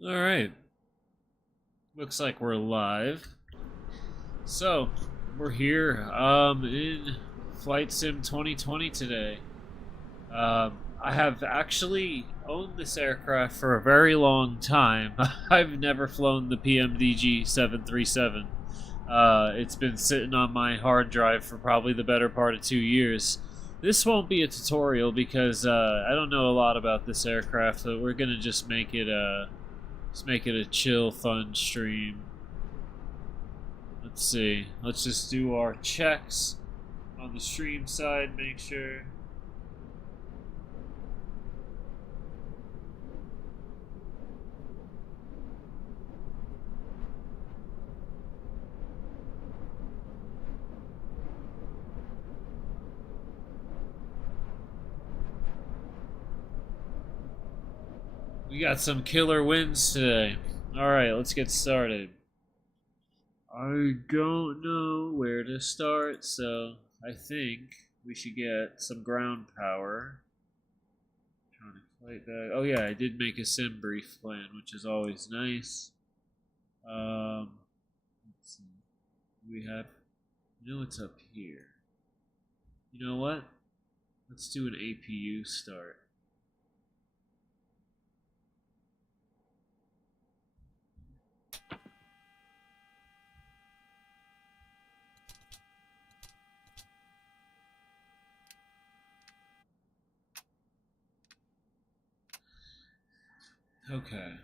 All right. Looks like we're live. So, we're here in Flight Sim 2020 today. I have actually owned this aircraft for a very long time. I've never flown the PMDG 737. It's been sitting on my hard drive for probably the better part of 2 years. This won't be a tutorial because I don't know a lot about this aircraft, so we're gonna just make it a chill, fun stream. Let's see. Let's just do our checks on the stream side. Make sure. We got some killer wins today. All right, let's get started. I don't know where to start, so I think we should get some ground power. Trying to flight back. Oh yeah, I did make a sim brief plan, which is always nice. Let's see. We have. You know what's up here? You know what? Let's do an APU start. Okay.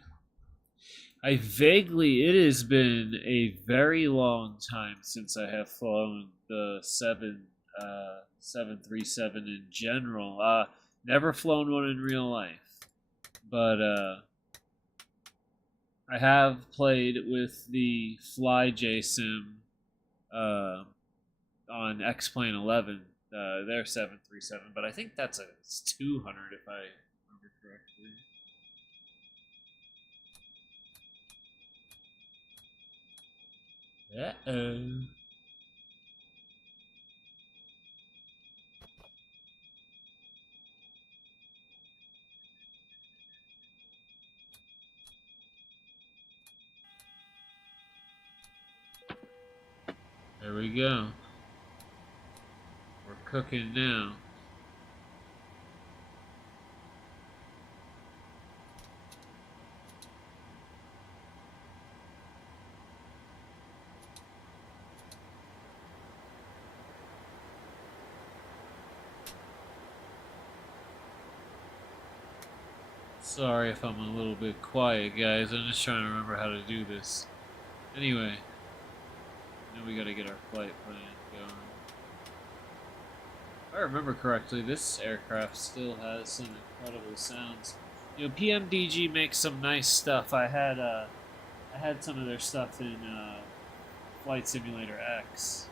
It has been a very long time since I have flown the 737 in general. Never flown one in real life, but I have played with the Fly Sim on X Plane 11, their 737, but I think it's 200 if I remember correctly. Uh-oh. There we go. We're cooking now. Sorry if I'm a little bit quiet, guys. I'm just trying to remember how to do this. Anyway, now we gotta get our flight plan going. If I remember correctly, this aircraft still has some incredible sounds. You know, PMDG makes some nice stuff. I had some of their stuff in Flight Simulator X.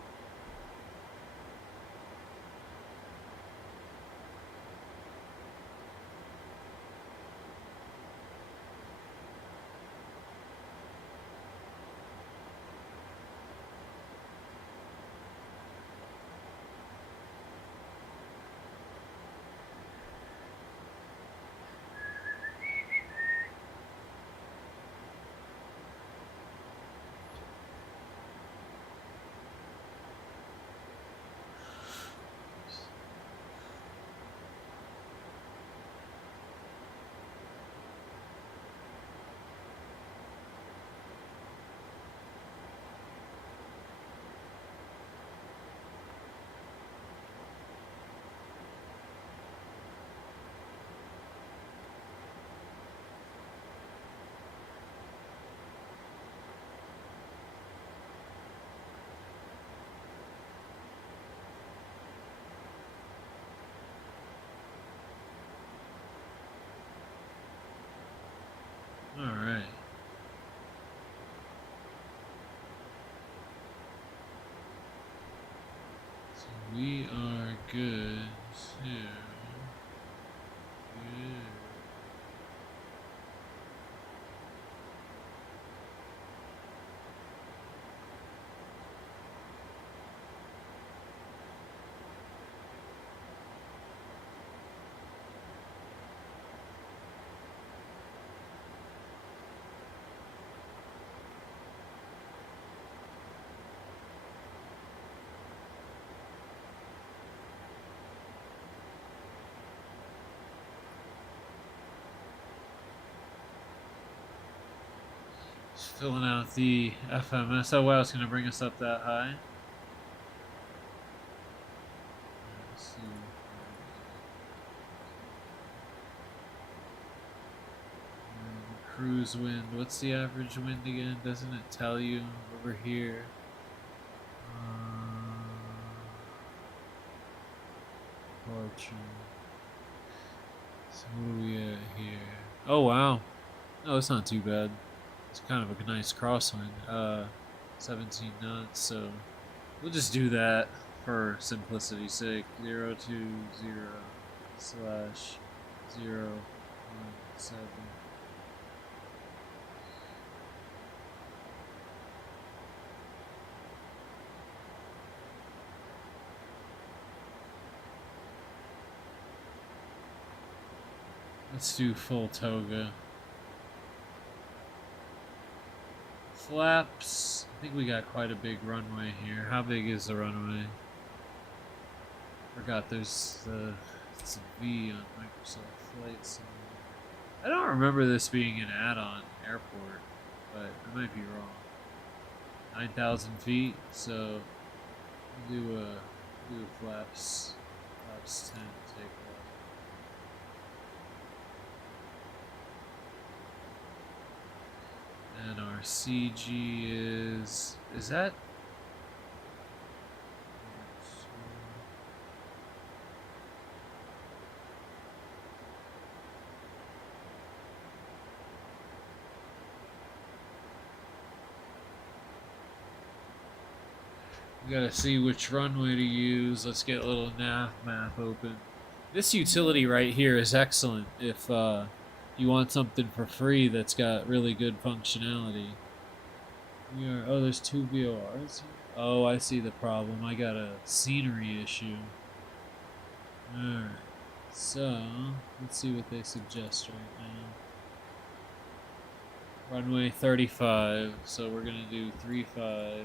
Alright. So we are good to go. filling out the FMS. Oh wow, it's gonna bring us up that high. Let's see. Cruise wind. What's the average wind again? Doesn't it tell you over here? Departure. So what are we at here? Oh wow. No, it's not too bad. It's kind of a nice crosswind. 17 knots, so we'll just do that for simplicity's sake. 020 slash 017. Let's do full toga. Flaps. I think we got quite a big runway here. How big is the runway? Forgot there's it's a V on Microsoft Flight Simulator. I don't remember this being an add-on airport, but I might be wrong. 9,000 feet, so we'll do flaps 10 takeoff. And our CG is that? We gotta see which runway to use. Let's get a little nav map open. This utility right here is excellent if you want something for free that's got really good functionality. Oh, there's two VORs here. Oh, I see the problem. I got a scenery issue. Alright, so let's see what they suggest right now. Runway 35, so we're gonna do 35.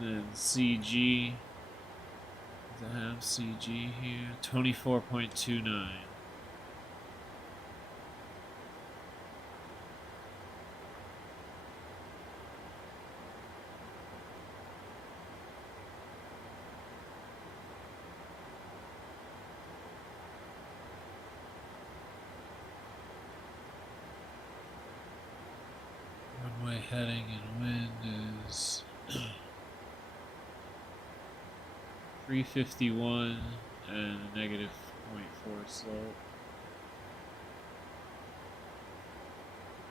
And then CG. Does it have CG here? 24.29. Runway heading and wind is 351 and a negative 0.4 slope.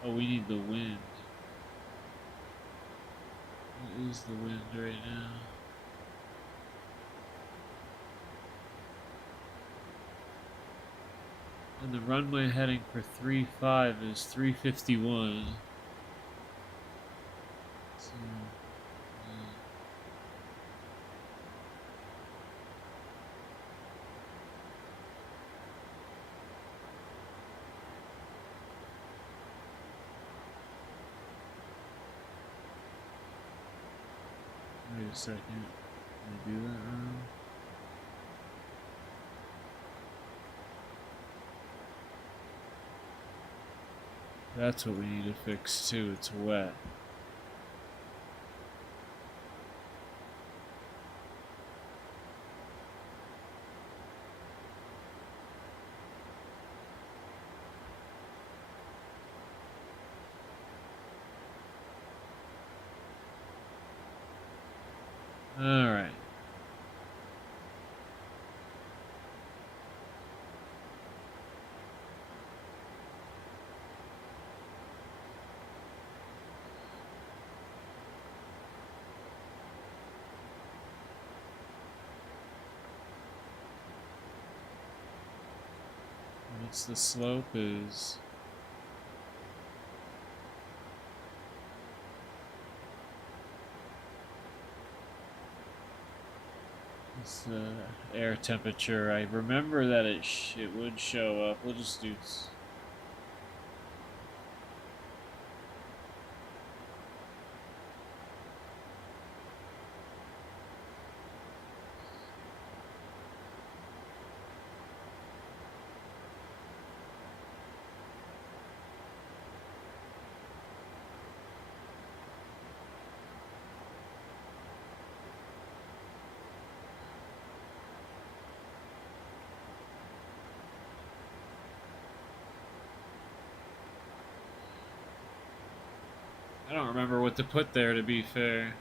Oh, we need the wind. What is the wind right now? And the runway heading for 35 is 351. So, wait a second. Can I do that wrong? That's what we need to fix too. It's wet. All right. What's the slope is? It's the air temperature. I remember that it would show up. We'll just do. I don't remember what to put there, to be fair.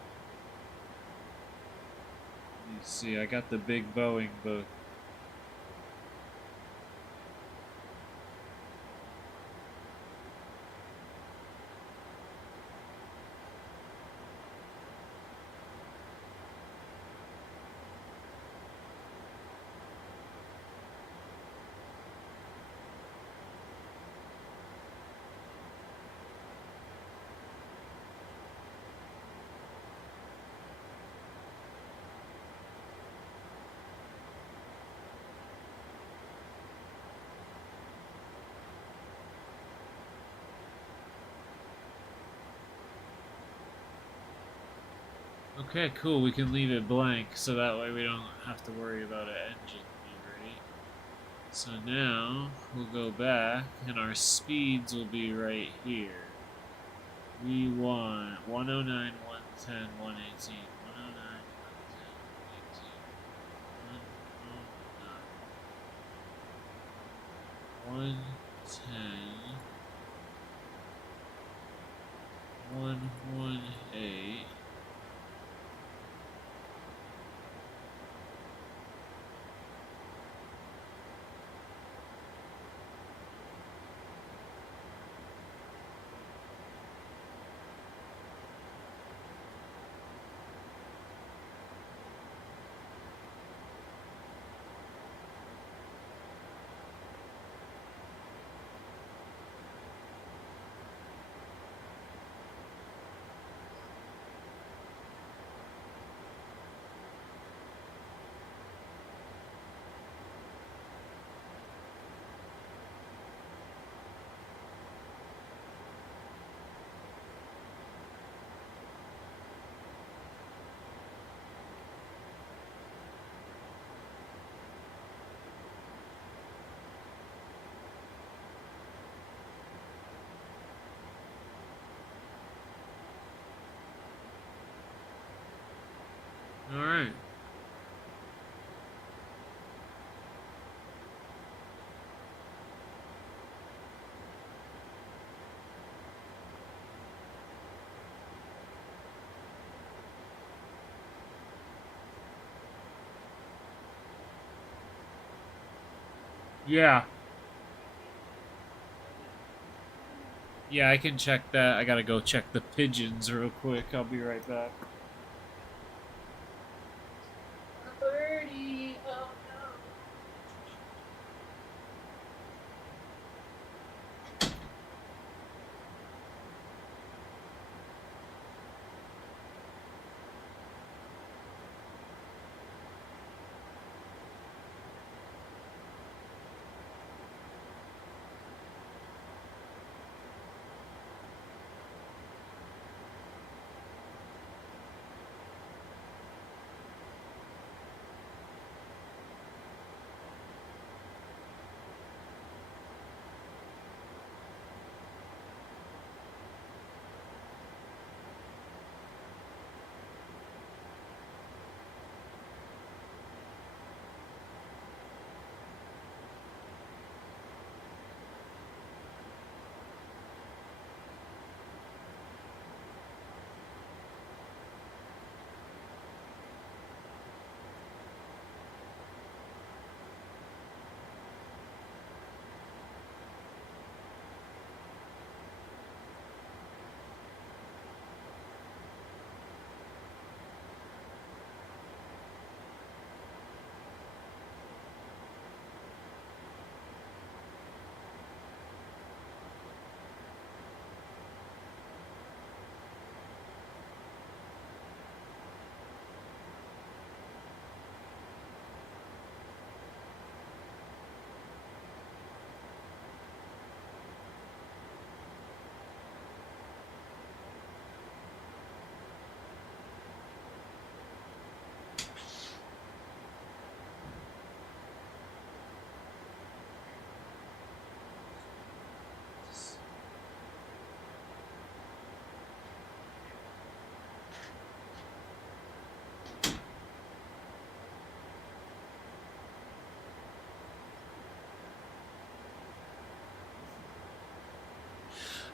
Let me see. I got the big Boeing both. Okay, cool. We can leave it blank, so that way we don't have to worry about an engine rate. So now we'll go back, and our speeds will be right here. We want 109, 110, 118. 109, 110, 118, 110, 118. All right. Yeah. Yeah, I can check that. I gotta go check the pigeons real quick. I'll be right back. Birdie, oh no.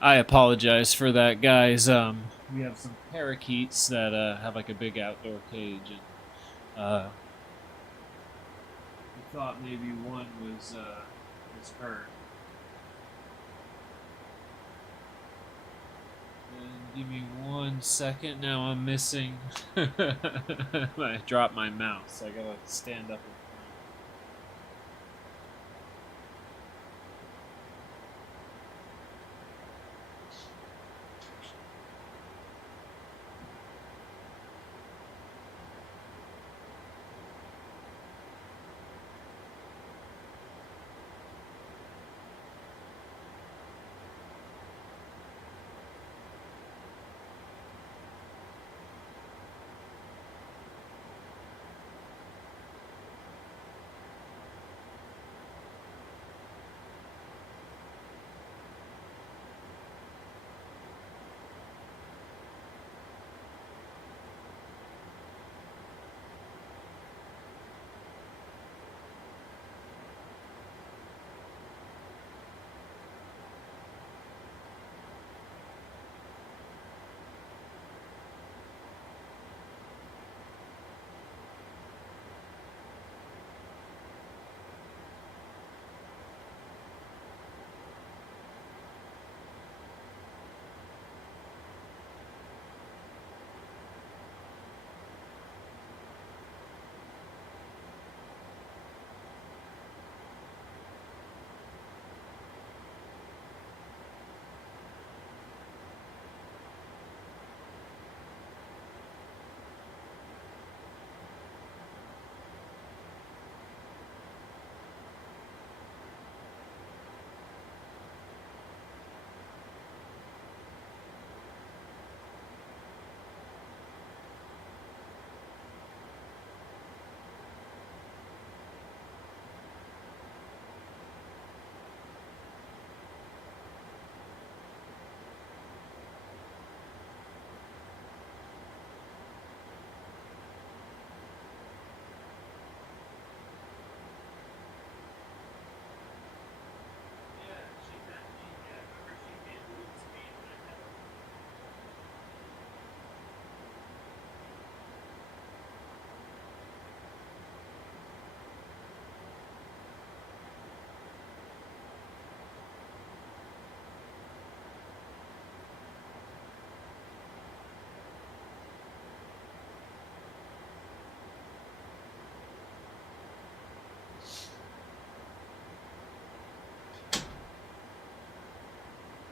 I apologize for that, guys. We have some parakeets that have like a big outdoor cage, and we thought maybe one was hurt. And give me 1 second. Now I'm missing. I dropped my mouse. I gotta stand up and find it.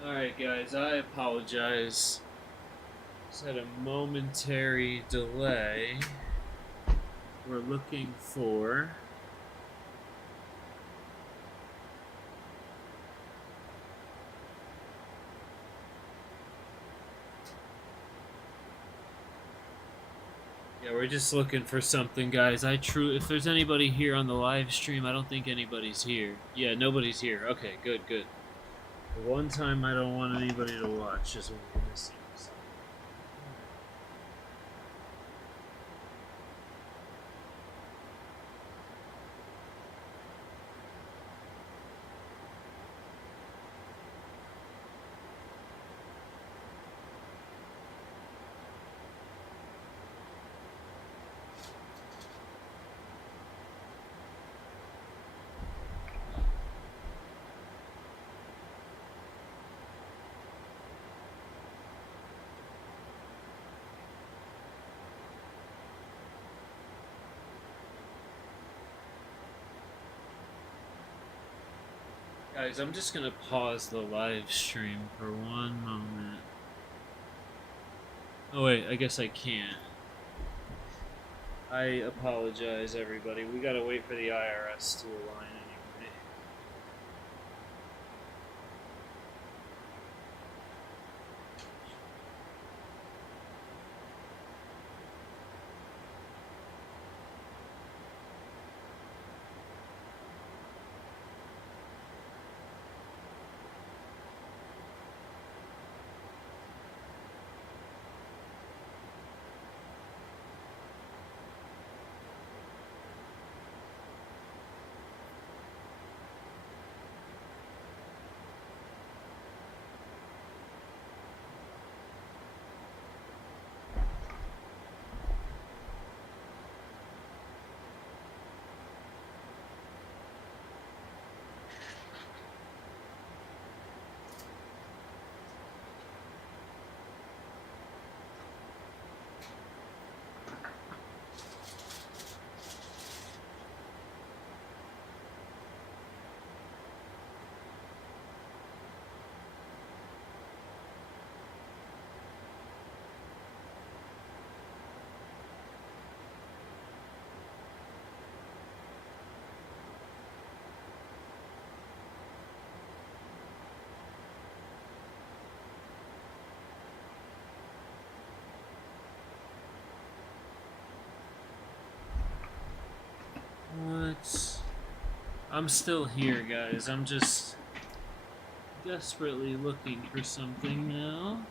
Alright, guys, I apologize. Just had a momentary delay. We're looking for. Yeah, we're just looking for something, guys. If there's anybody here on the live stream, I don't think anybody's here. Yeah, nobody's here. Okay, good, good. The one time I don't want anybody to watch is when we're missing something. Guys, I'm just gonna pause the live stream for one moment. Oh wait, I guess I can't. I apologize, everybody. We gotta wait for the IRS to align anyway. I'm still here, guys. I'm just desperately looking for something now.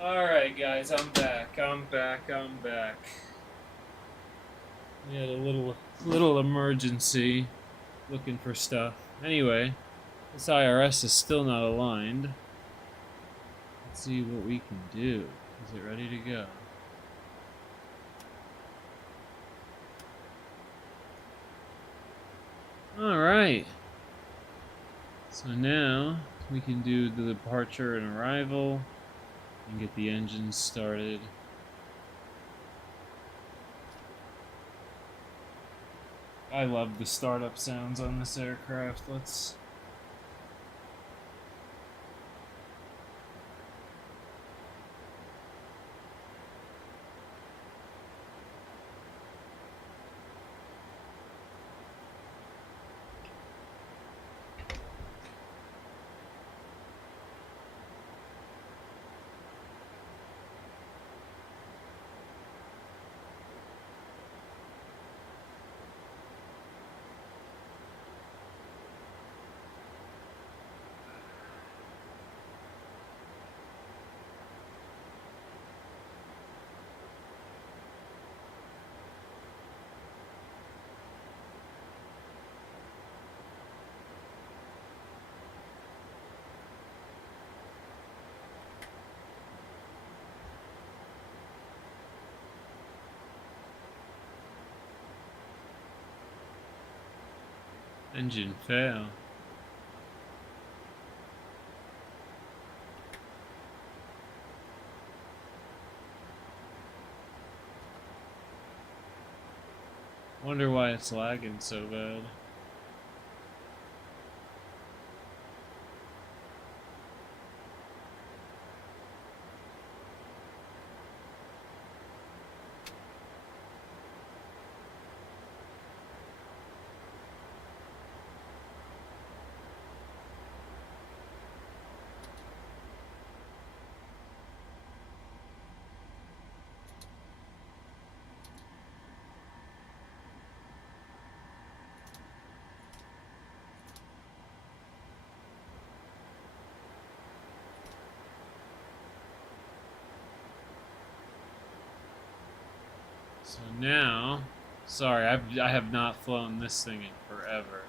Alright, guys, I'm back. I'm back. We had a little emergency looking for stuff. Anyway, this IRS is still not aligned. Let's see what we can do. Is it ready to go? Alright. So now we can do the departure and arrival and get the engines started. I love the startup sounds on this aircraft. Let's... Engine fail. Wonder why it's lagging so bad. So now, sorry, I have not flown this thing in forever.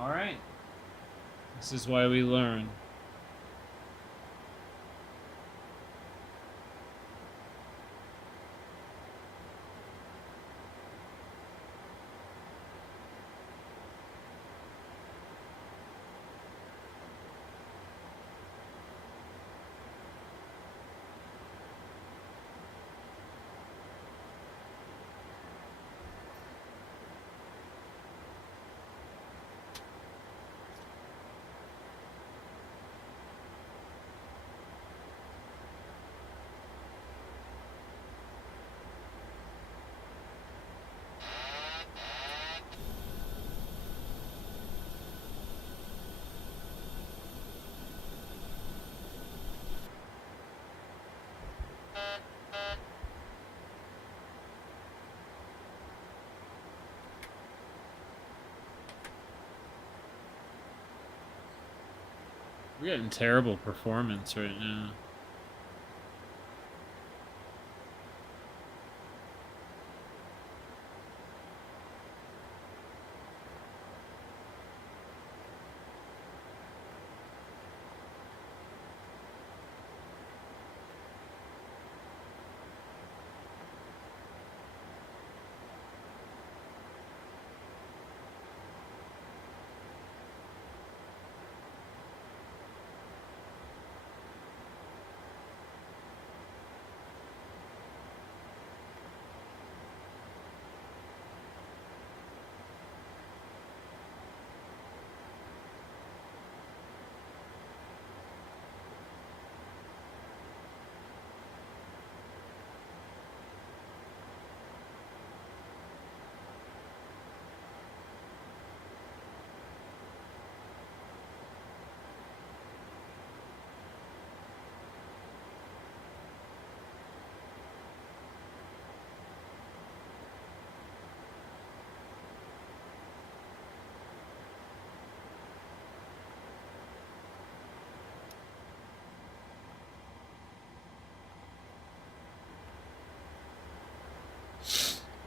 Alright. This is why we learn. We're getting terrible performance right now.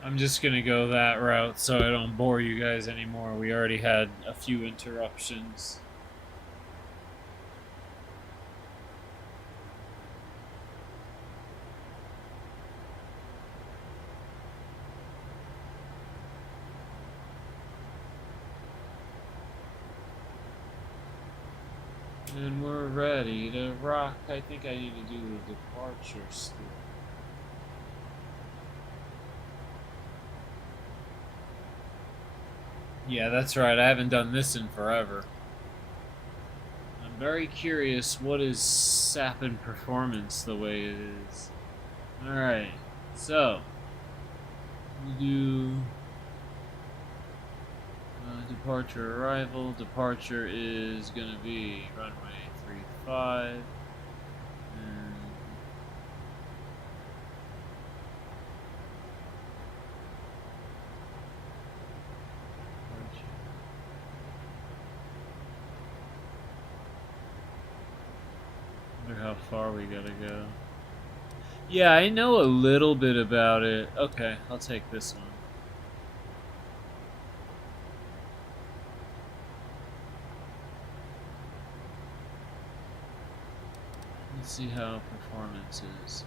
I'm just gonna go that route so I don't bore you guys anymore. We already had a few interruptions. And we're ready to rock. I think I need to do the departure still. Yeah, that's right. I haven't done this in forever. I'm very curious what is sapping performance the way it is. Alright, so we do departure arrival. Departure is gonna be runway 35. And wonder how far we gotta go. Yeah, I know a little bit about it. Okay, I'll take this one. Let's see how performance is.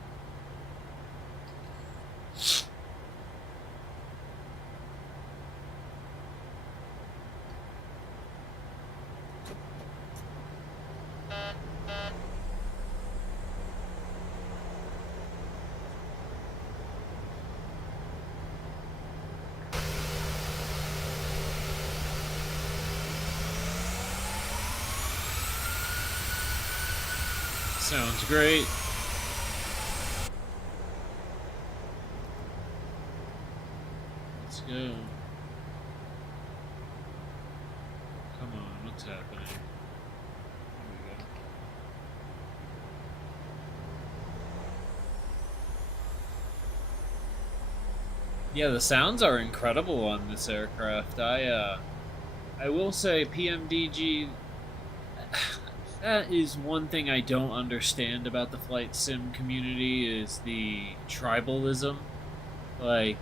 Sounds great. go. Come on, what's happening? Here we go. Yeah, the sounds are incredible on this aircraft. I will say PMDG. That is one thing I don't understand about the flight sim community is the tribalism. Like,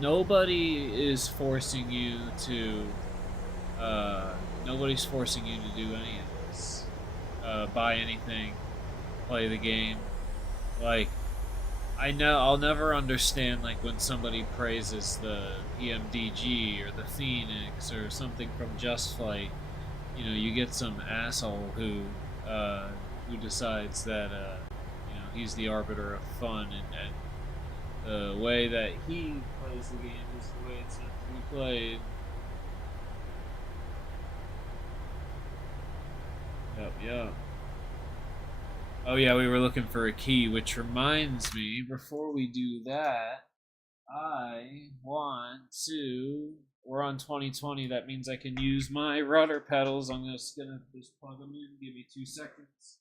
nobody is forcing you to nobody's forcing you to do any of this. Buy anything, play the game. Like, I know I'll never understand like when somebody praises the PMDG or the Phoenix or something from Just Flight. You know, you get some asshole who decides that you know, he's the arbiter of fun, and the way that he plays the game is the way it's meant to be played. Yep. Oh yeah, we were looking for a key, which reminds me, before we do that, I want to. We're on 2020. That means I can use my rudder pedals. I'm just gonna plug them in. Give me 2 seconds.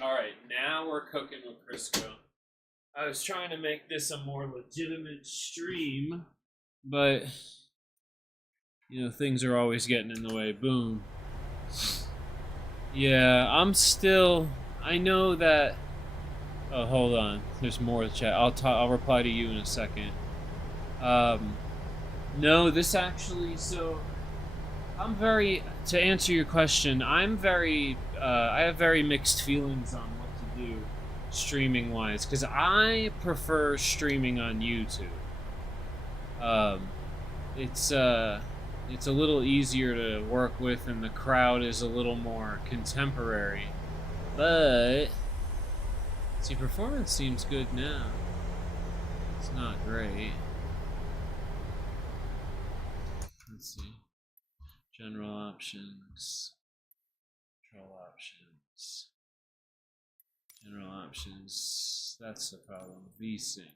All right, now we're cooking with Crisco. I was trying to make this a more legitimate stream, but you know, things are always getting in the way. Boom. Yeah, I'm still. I know that. Oh, hold on. There's more to chat. I'll reply to you in a second. No, this actually. So, I'm very. To answer your question, I'm very. I have very mixed feelings on what to do, streaming wise, because I prefer streaming on YouTube. Um, it's a little easier to work with, and the crowd is a little more contemporary. But see, performance seems good now. It's not great. Let's see. General options. Control options. General options. That's the problem. VSync.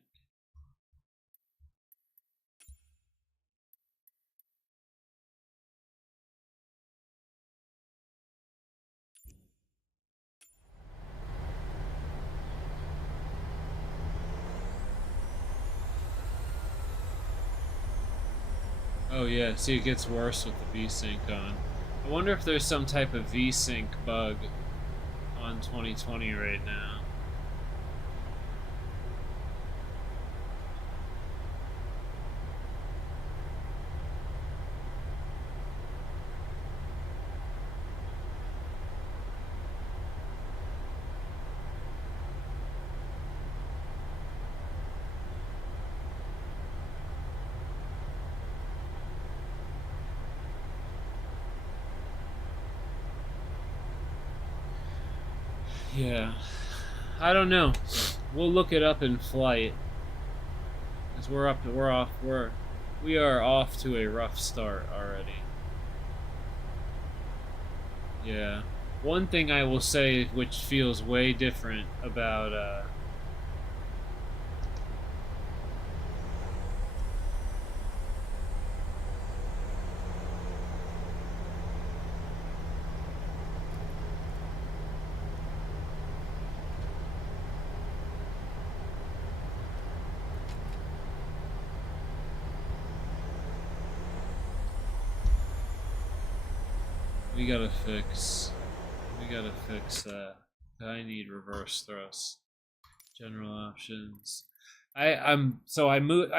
Oh yeah, see, it gets worse with the VSync on. I wonder if there's some type of VSync bug on 2020 right now. Yeah, I don't know. We'll look it up in flight, because we are off to a rough start already. Yeah. One thing I will say, which feels way different about we gotta fix that. I need reverse thrust. General options. I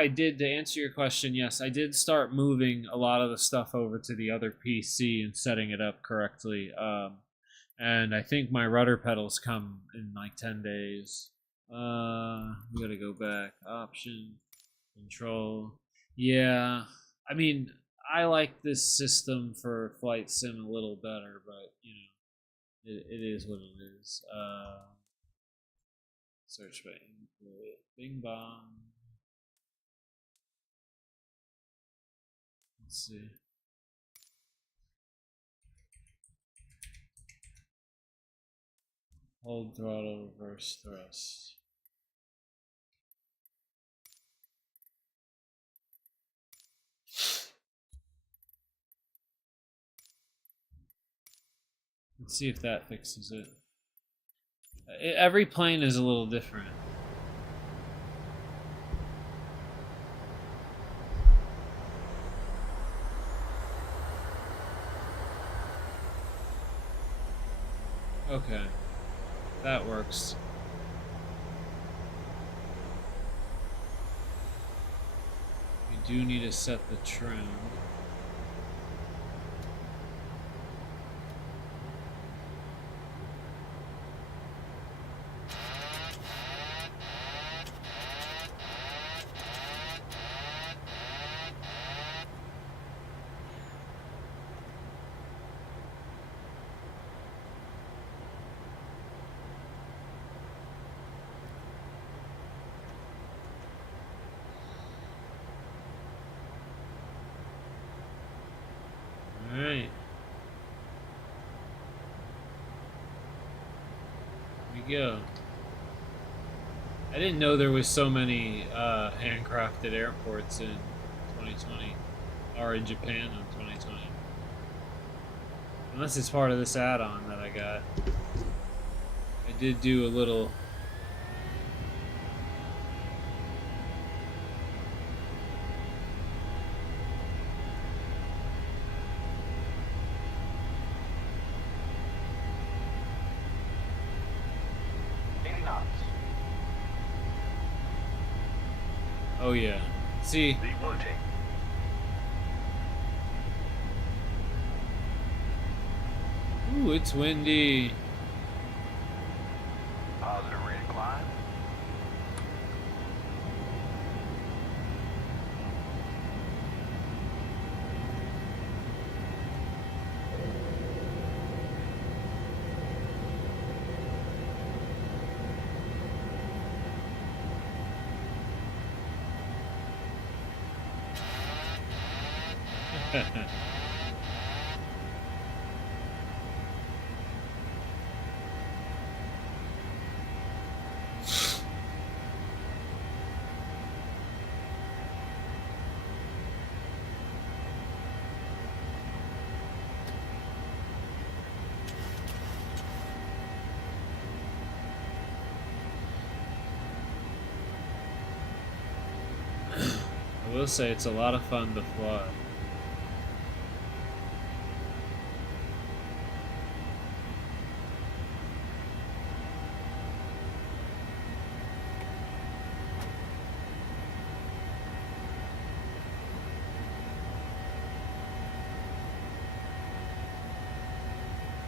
did, to answer your question, yes, I did start moving a lot of the stuff over to the other PC and setting it up correctly. And I think my rudder pedals come in like 10 days. We gotta go back. Option, control. Yeah, I mean, I like this system for flight sim a little better, but it is what it is. Search by input. Bing bong. Let's see. Hold throttle, reverse thrust. Let's see if that fixes it. Every plane is a little different. Okay, that works. We do need to set the trim. Alright. Here we go. I didn't know there was so many handcrafted airports in 2020, or in Japan in 2020. Unless it's part of this add-on that I got. I did do a little... Oh yeah. See? Ooh, it's windy. Positive rate of climb. I will say it's a lot of fun to fly.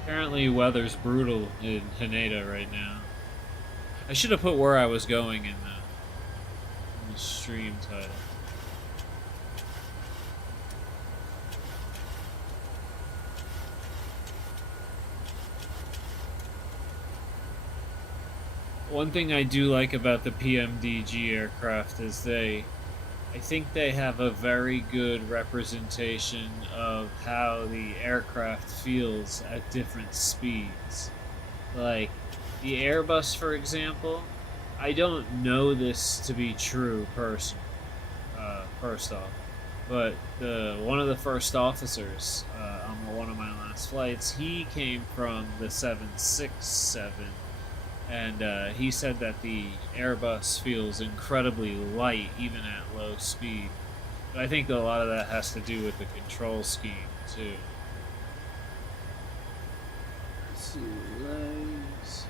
Apparently, weather's brutal in Haneda right now. I should have put where I was going in the stream title. One thing I do like about the PMDG aircraft is I think they have a very good representation of how the aircraft feels at different speeds. Like, the Airbus, for example, I don't know this to be true personally, first off, but one of the first officers on one of my last flights, he came from the 767, and he said that the Airbus feels incredibly light even at low speed. But I think a lot of that has to do with the control scheme too. Let's see, legs.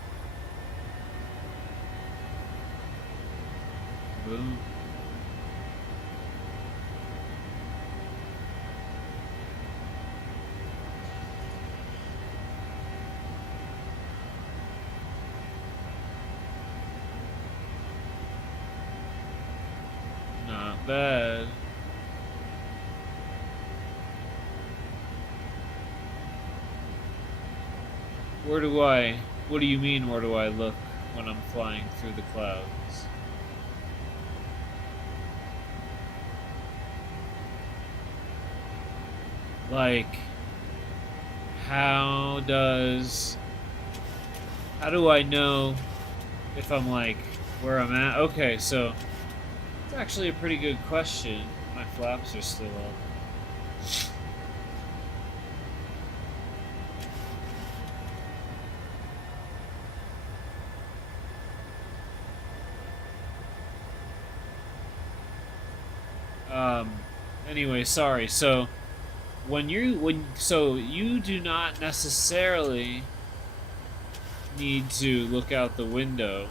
Boom. Not bad. What do you mean, where do I look when I'm flying through the clouds? Like, how do I know if I'm like where I'm at? Okay, so it's actually a pretty good question. My flaps are still up. Anyway, sorry. So you do not necessarily need to look out the window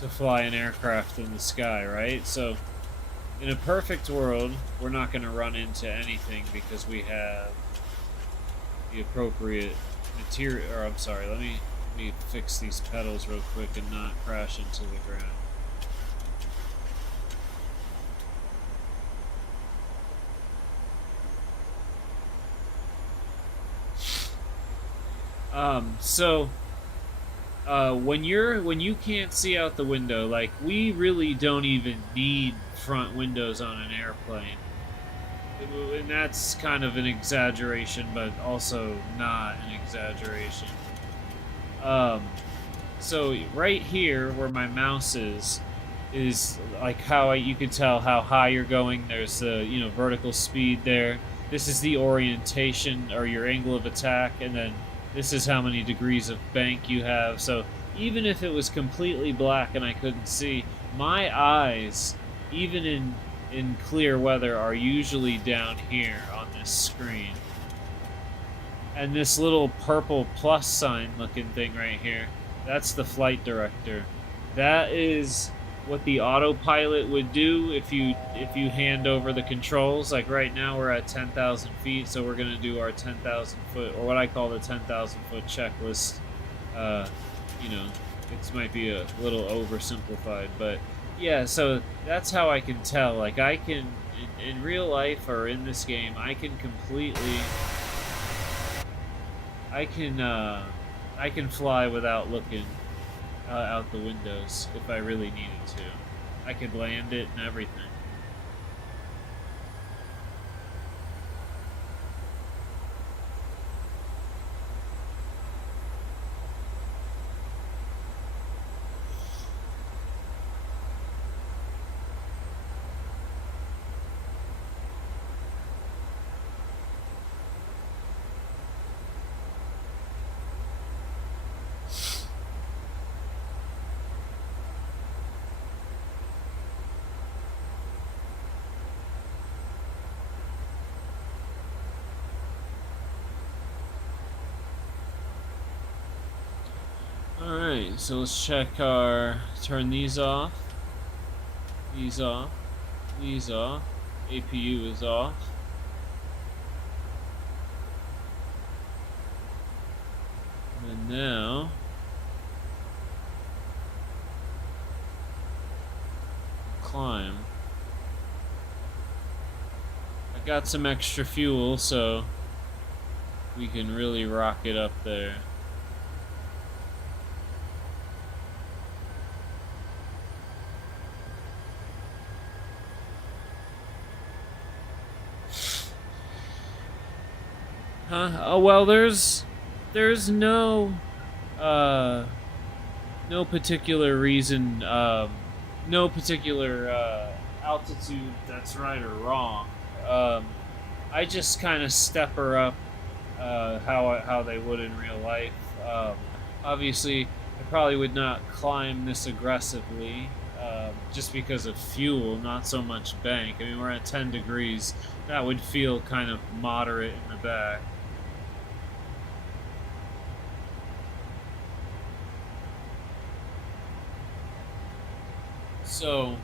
to fly an aircraft in the sky, right? So in a perfect world, we're not going to run into anything because we have the appropriate material. Or I'm sorry, let me fix these pedals real quick and not crash into the ground. When you can't see out the window, like, we really don't even need front windows on an airplane. And that's kind of an exaggeration, but also not an exaggeration. So right here where my mouse is like how you can tell how high you're going. There's the, vertical speed there. This is the orientation or your angle of attack, and then this is how many degrees of bank you have. So even if it was completely black and I couldn't see, my eyes, even in clear weather, are usually down here on this screen. And this little purple plus sign looking thing right here, that's the flight director. That is what the autopilot would do if you hand over the controls. Like right now we're at 10,000 feet, so we're gonna do our 10,000 foot, or what I call the 10,000 foot checklist. It might be a little oversimplified, but yeah, so that's how I can tell. Like, I can, in real life or in this game, I can fly without looking out the windows if I really needed to. I could land it and everything. Alright, so let's check turn these off. These off. These off. APU is off. now climb. I got some extra fuel, so we can really rock it up there. Huh? Oh well, there's no no particular reason, no particular altitude that's right or wrong. Um, I just kind of step her up how they would in real life. Obviously, I probably would not climb this aggressively, just because of fuel, not so much bank. I mean, we're at 10 degrees. That would feel kind of moderate in the back. So,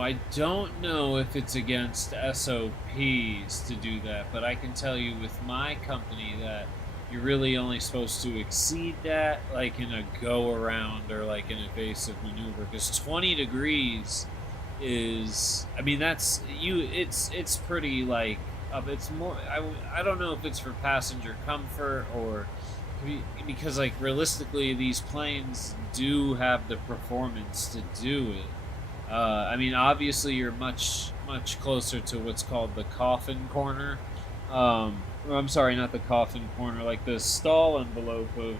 I don't know if it's against SOPs to do that, but I can tell you with my company that you're really only supposed to exceed that like in a go around or like an evasive maneuver, because 20 degrees is, I mean, that's you, it's pretty like up. It's more, I don't know if it's for passenger comfort or because like realistically these planes do have the performance to do it. I mean, obviously, you're much closer to what's called the coffin corner. Or I'm sorry, not the coffin corner, like the stall envelope of,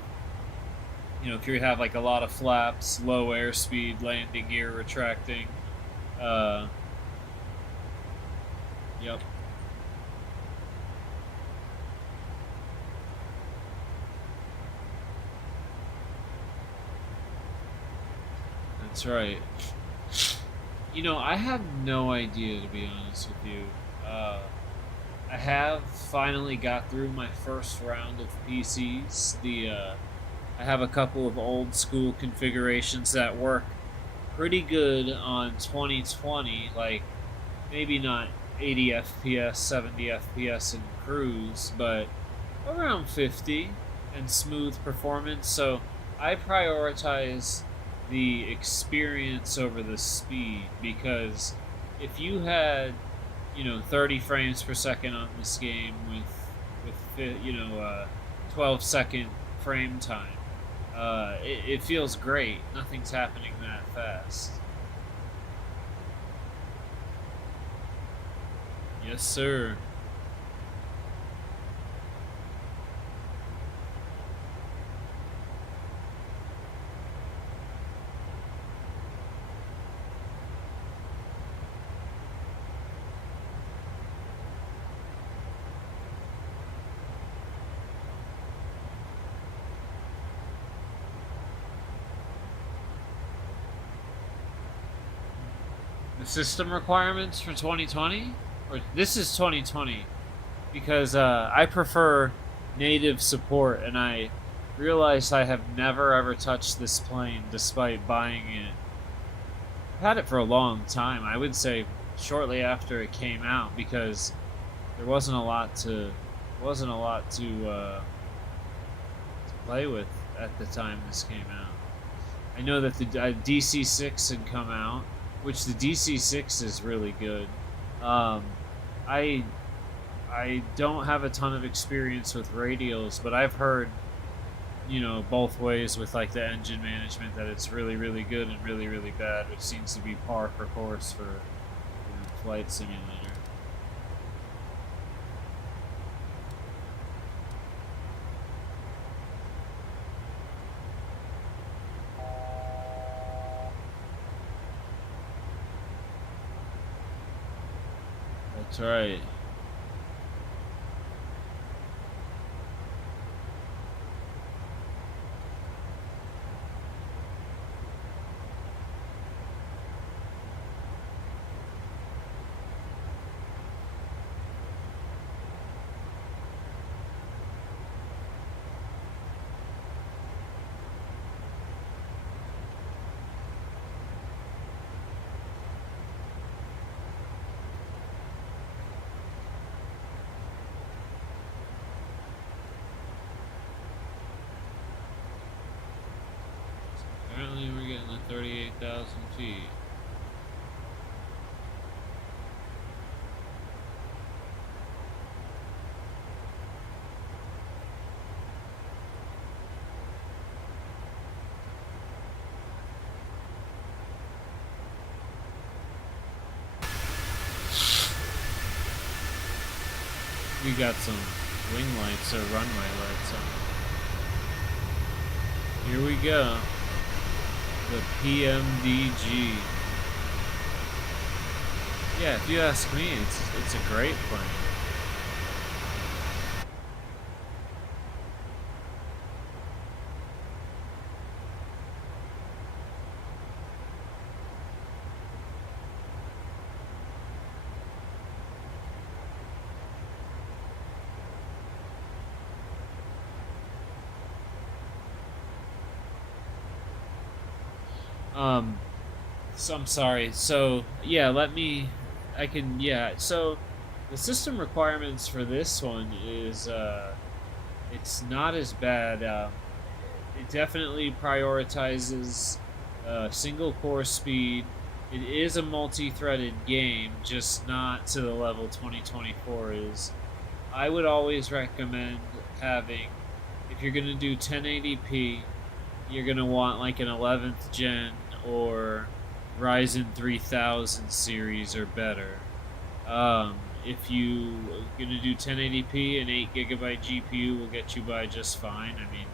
if you have like a lot of flaps, low airspeed, landing gear retracting. Uh, yep, that's right. I have no idea, to be honest with you. Uh, I have finally got through my first round of PCs. I have a couple of old school configurations that work pretty good on 2020, like maybe not 80 FPS, 70 FPS in cruise, but around 50 and smooth performance. So I prioritize the experience over the speed, because if you had 30 frames per second on this game with 12-second frame time, it feels great. Nothing's happening that fast. Yes, sir. The system requirements for 2020, or this is 2020, because I prefer native support, and I realized I have never ever touched this plane despite buying it. I've had it for a long time. I would say shortly after it came out, because there wasn't a lot to play with at the time this came out. I know that the DC6 had come out, which the DC6 is really good. Um, I I don't have a ton of experience with radials, but I've heard, both ways with like the engine management, that it's really, really good and really, really bad, which seems to be par for course for flight simulator. That's right. Apparently we're getting to 38,000 feet. We got some wing lights or runway lights on. Here we go. The PMDG. Yeah, if you ask me, it's a great plane. So I'm sorry. So yeah, so the system requirements for this one is it's not as bad. It definitely prioritizes single core speed. It is a multi-threaded game, just not to the level 2024 is. I would always recommend having, if you're gonna do 1080p, you're gonna want like an 11th gen or Ryzen 3000 series or better. If you are gonna do 1080p, an 8GB GPU will get you by just fine. I mean,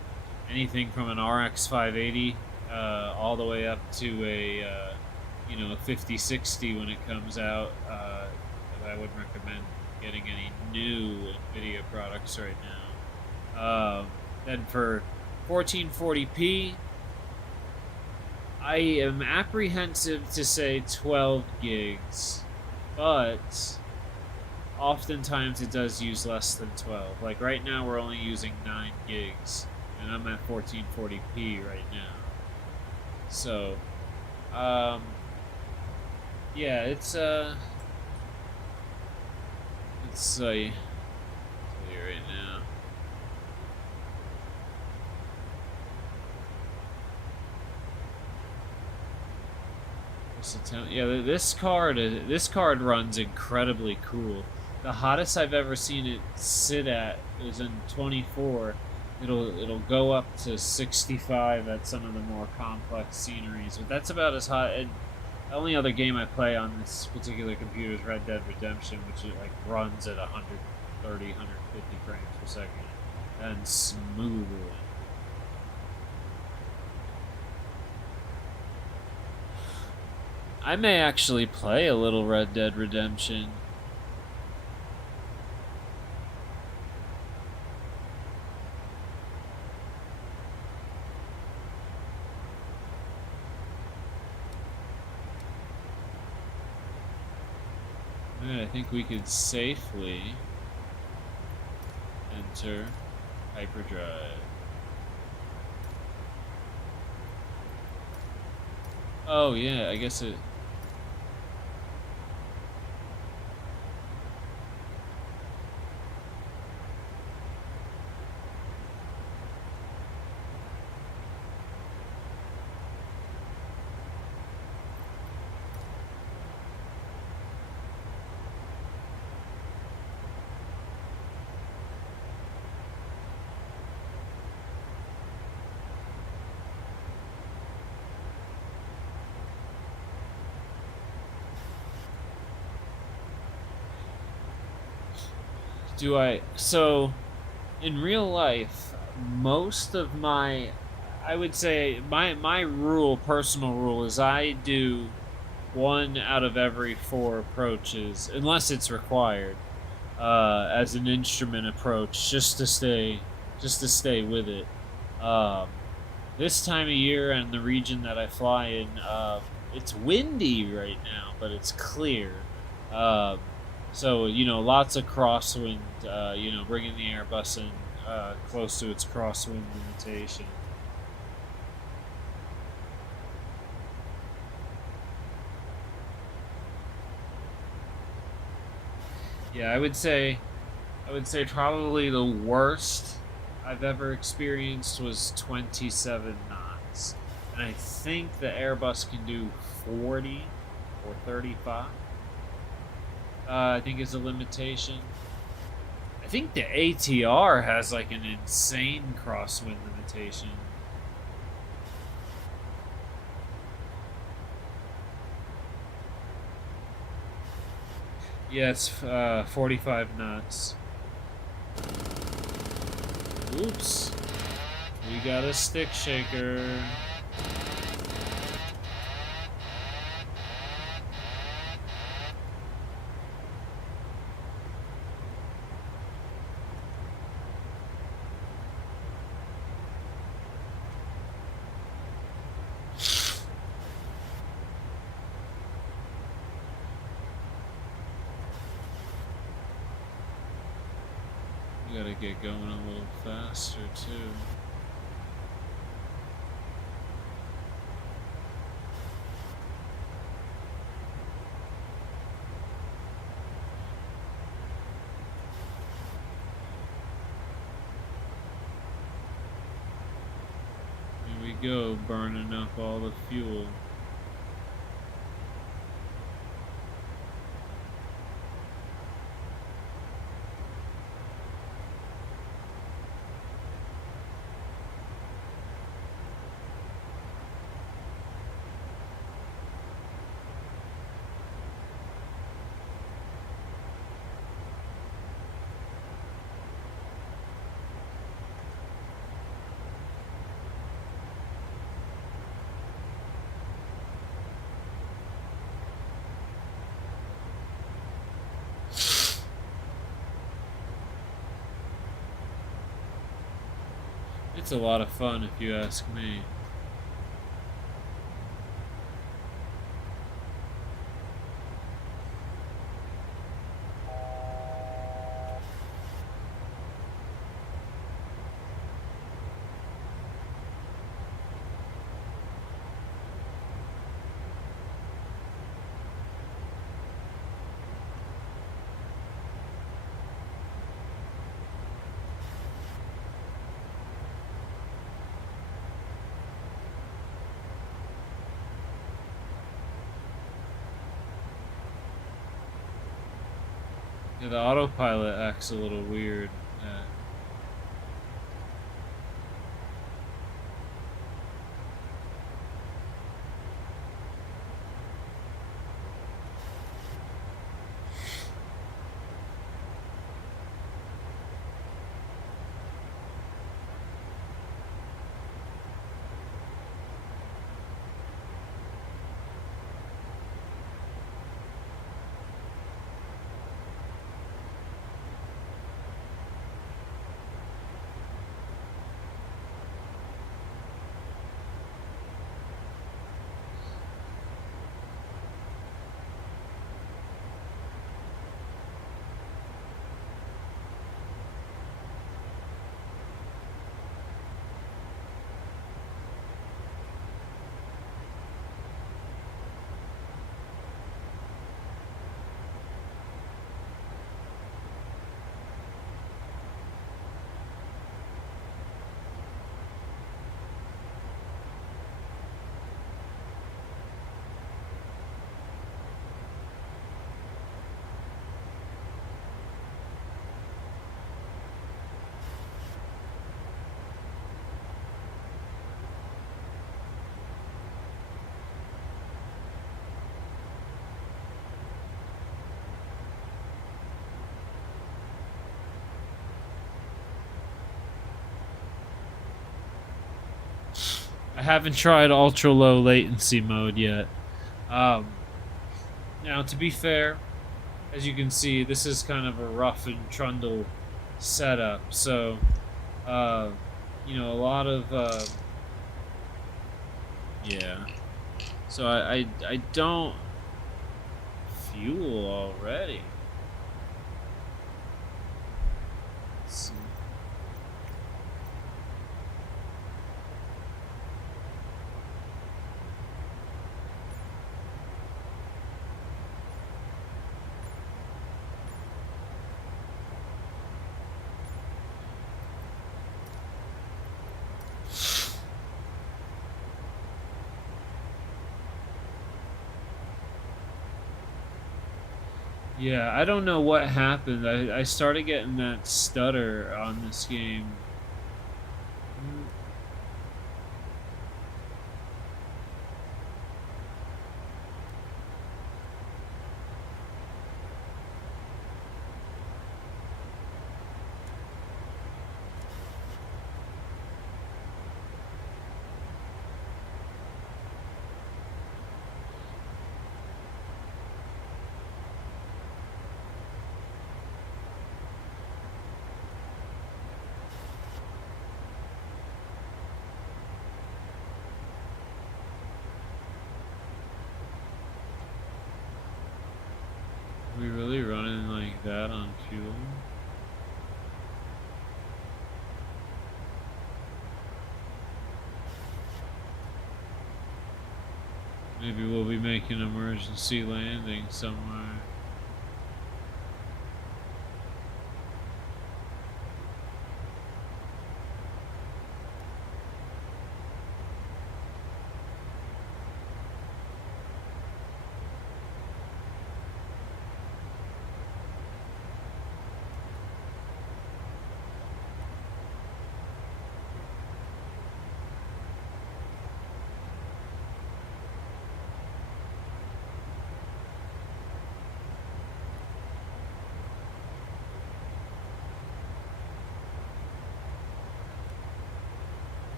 anything from an RX 580 all the way up to a 5060 when it comes out. I wouldn't recommend getting any new NVIDIA products right now. Then for 1440p, I am apprehensive to say 12 gigs, but oftentimes it does use less than 12. Like right now we're only using 9 gigs, and I'm at 1440p right now. So, yeah, let's see right now. Yeah, this card runs incredibly cool. The hottest I've ever seen it sit at is in 24. It'll go up to 65 at some of the more complex sceneries, but that's about as hot. And the only other game I play on this particular computer is Red Dead Redemption, which it like runs at 130, 150 frames per second, and smoothly. I may actually play a little Red Dead Redemption. Alright, I think we could safely enter hyperdrive. Oh yeah, I guess it... So, in real life, most of I would say my personal rule is I do 1 out of every 4 approaches, unless it's required, as an instrument approach, just to stay with it. This time of year and the region that I fly in, it's windy right now, but it's clear. So, lots of crosswind, bringing the Airbus in close to its crosswind limitation. Yeah, I would say probably the worst I've ever experienced was 27 knots. And I think the Airbus can do 40 or 35. I think is a limitation. I think the ATR has like an insane crosswind limitation. Yeah, it's 45 knots. Oops. We got a stick shaker. We gotta get going a little faster too. Here we go, burning up all the fuel. It's a lot of fun if you ask me. Yeah, the autopilot acts a little weird. I haven't tried ultra low latency mode yet. Now, to be fair, as you can see, this is kind of a rough and trundle setup. So, you know, a lot of yeah. So I don't fuel already. Let's see. Yeah, I don't know what happened. I started getting that stutter on this game. Are we really running like that on fuel? Maybe we'll be making an emergency landing somewhere.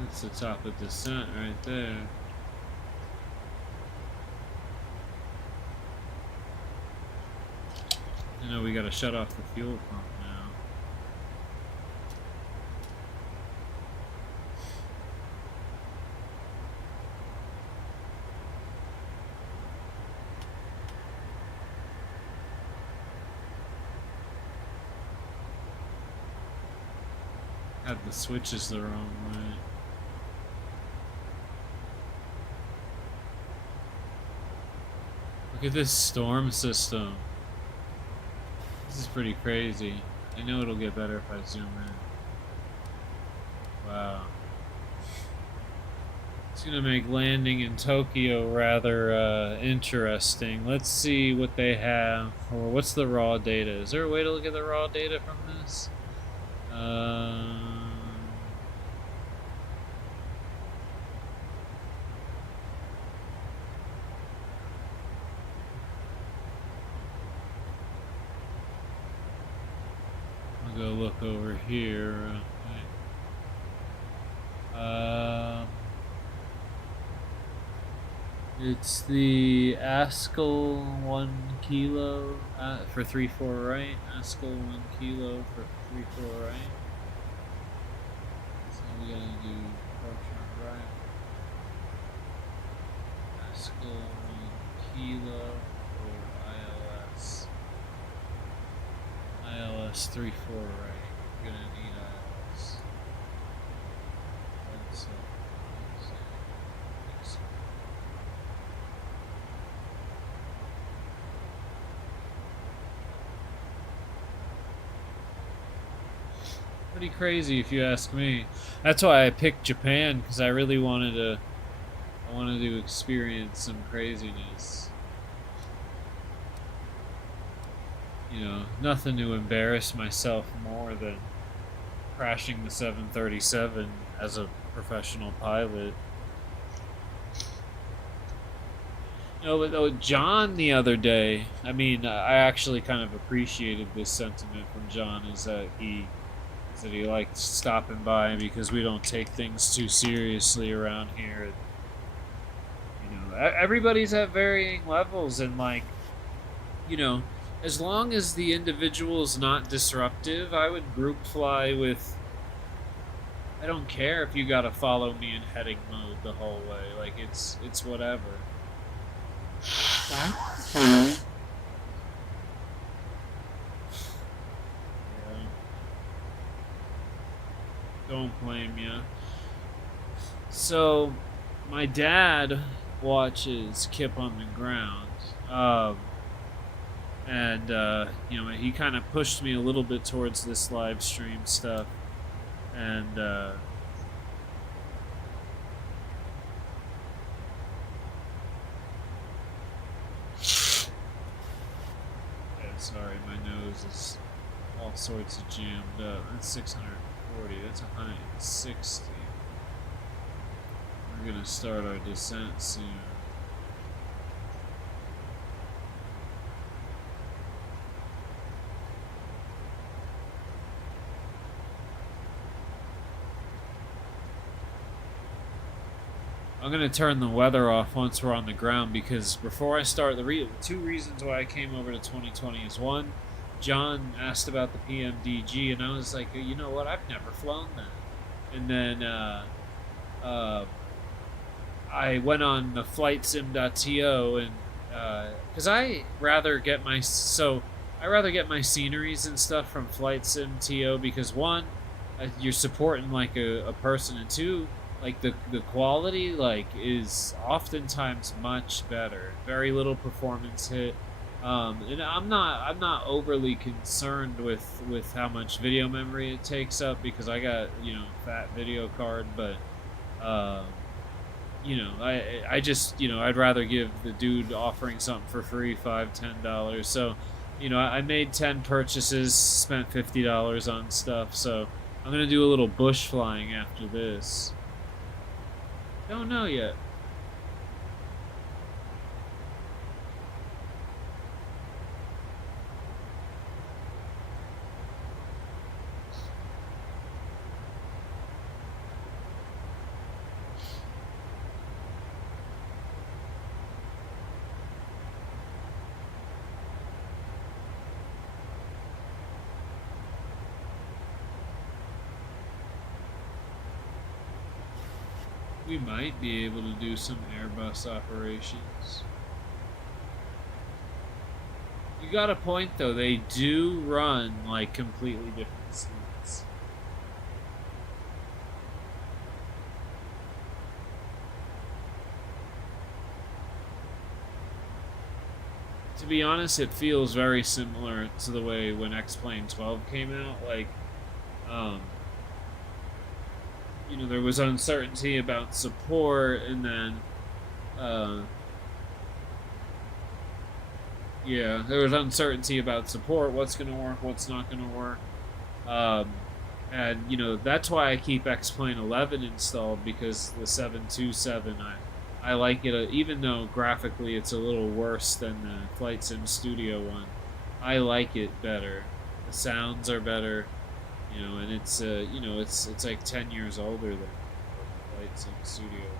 That's the top of descent right there. You know, we gotta shut off the fuel pump now. Had the switches the wrong way. Look at this storm system. This is pretty crazy. I know it'll get better if I zoom in. Wow. It's gonna make landing in Tokyo rather interesting. Let's see what they have, or what's the raw data. Is there a way to look at the raw data from this? I'll go look over here. It's the Askell 1 kilo for 3-4 right. Askell 1 kilo for 3-4 right. So we gotta do portion right. Askell 1 kilo for ILS. ILS 3-4 right. We're gonna need ILS. Pretty crazy if you ask me. That's why I picked Japan, because I really wanted to experience some craziness. You know, nothing to embarrass myself more than crashing the 737 as a professional pilot. No, but John the other day, I mean, I actually kind of appreciated this sentiment from John, is that he liked stopping by because we don't take things too seriously around here. You know, everybody's at varying levels, and like, you know, as long as the individual's not disruptive, I would group fly with. I don't care if you gotta follow me in heading mode the whole way. Like, it's whatever. Don't blame you. So, my dad watches Kip on the Ground. And you know, he kind of pushed me a little bit towards this live stream stuff. And yeah, sorry, my nose is all sorts of jammed up. That's 640. That's 160. We're gonna start our descent soon. I'm gonna turn the weather off once we're on the ground, because before I start, the two reasons why I came over to 2020 is, one, John asked about the PMDG, and I was like, you know what, I've never flown that. And then I went on the flightsim.to, and because I rather get my sceneries and stuff from flightsim.to, because one, you're supporting like a person, and two, like the quality like is oftentimes much better. Very little performance hit, and I'm not overly concerned with how much video memory it takes up, because I got, you know, fat video card. But you know, I just, you know, I'd rather give the dude offering something for free $5-10. So, you know, I made 10 purchases, spent $50 on stuff. So I'm gonna do a little bush flying after this. Don't know yet. We might be able to do some Airbus operations. You got a point, though. They do run like completely different seats. To be honest, it feels very similar to the way when X-Plane 12 came out. Like, you know, there was uncertainty about support, and then, yeah, there was uncertainty about support, what's going to work, what's not going to work. And, you know, that's why I keep X-Plane 11 installed, because the 727, I like it, even though graphically it's a little worse than the Flight Sim Studio one. I like it better. The sounds are better. You know, and it's you know, it's like 10 years older than Flight Sim Studio.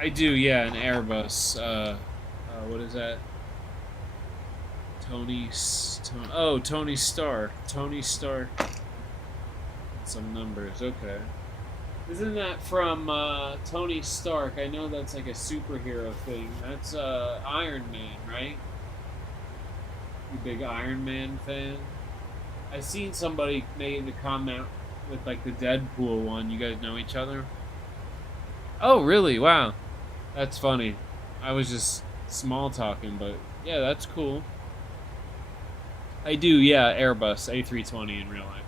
I do, yeah, an Airbus. What is that? Tony Stark. Tony Stark. Some numbers, okay. Isn't that from Tony Stark? I know that's like a superhero thing. That's Iron Man, right? You big Iron Man fan? I seen somebody making the comment with like the Deadpool one. You guys know each other? Oh, really? Wow. That's funny. I was just small talking, but yeah, that's cool. I do, yeah, Airbus A320 in real life.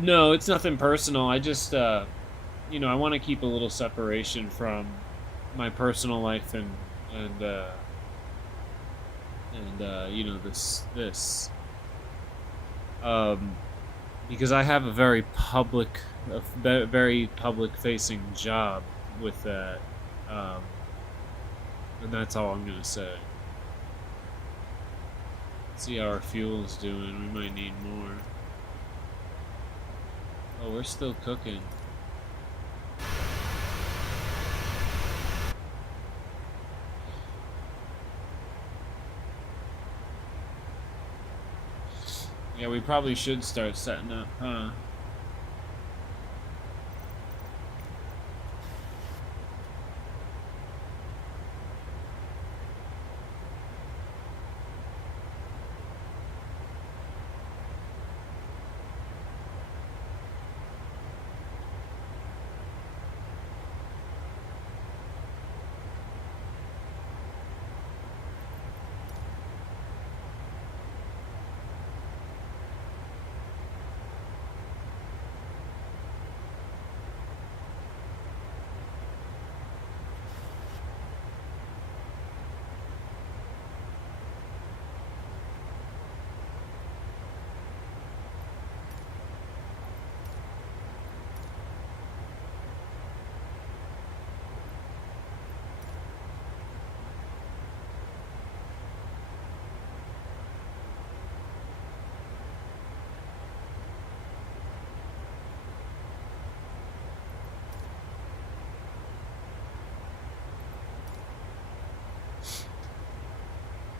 No, it's nothing personal. I just, you know, I want to keep a little separation from my personal life and you know, this. Because I have a very public facing job with that, and that's all I'm gonna say. See how our fuel's doing. We might need more. Oh, we're still cooking. Yeah, we probably should start setting up, huh?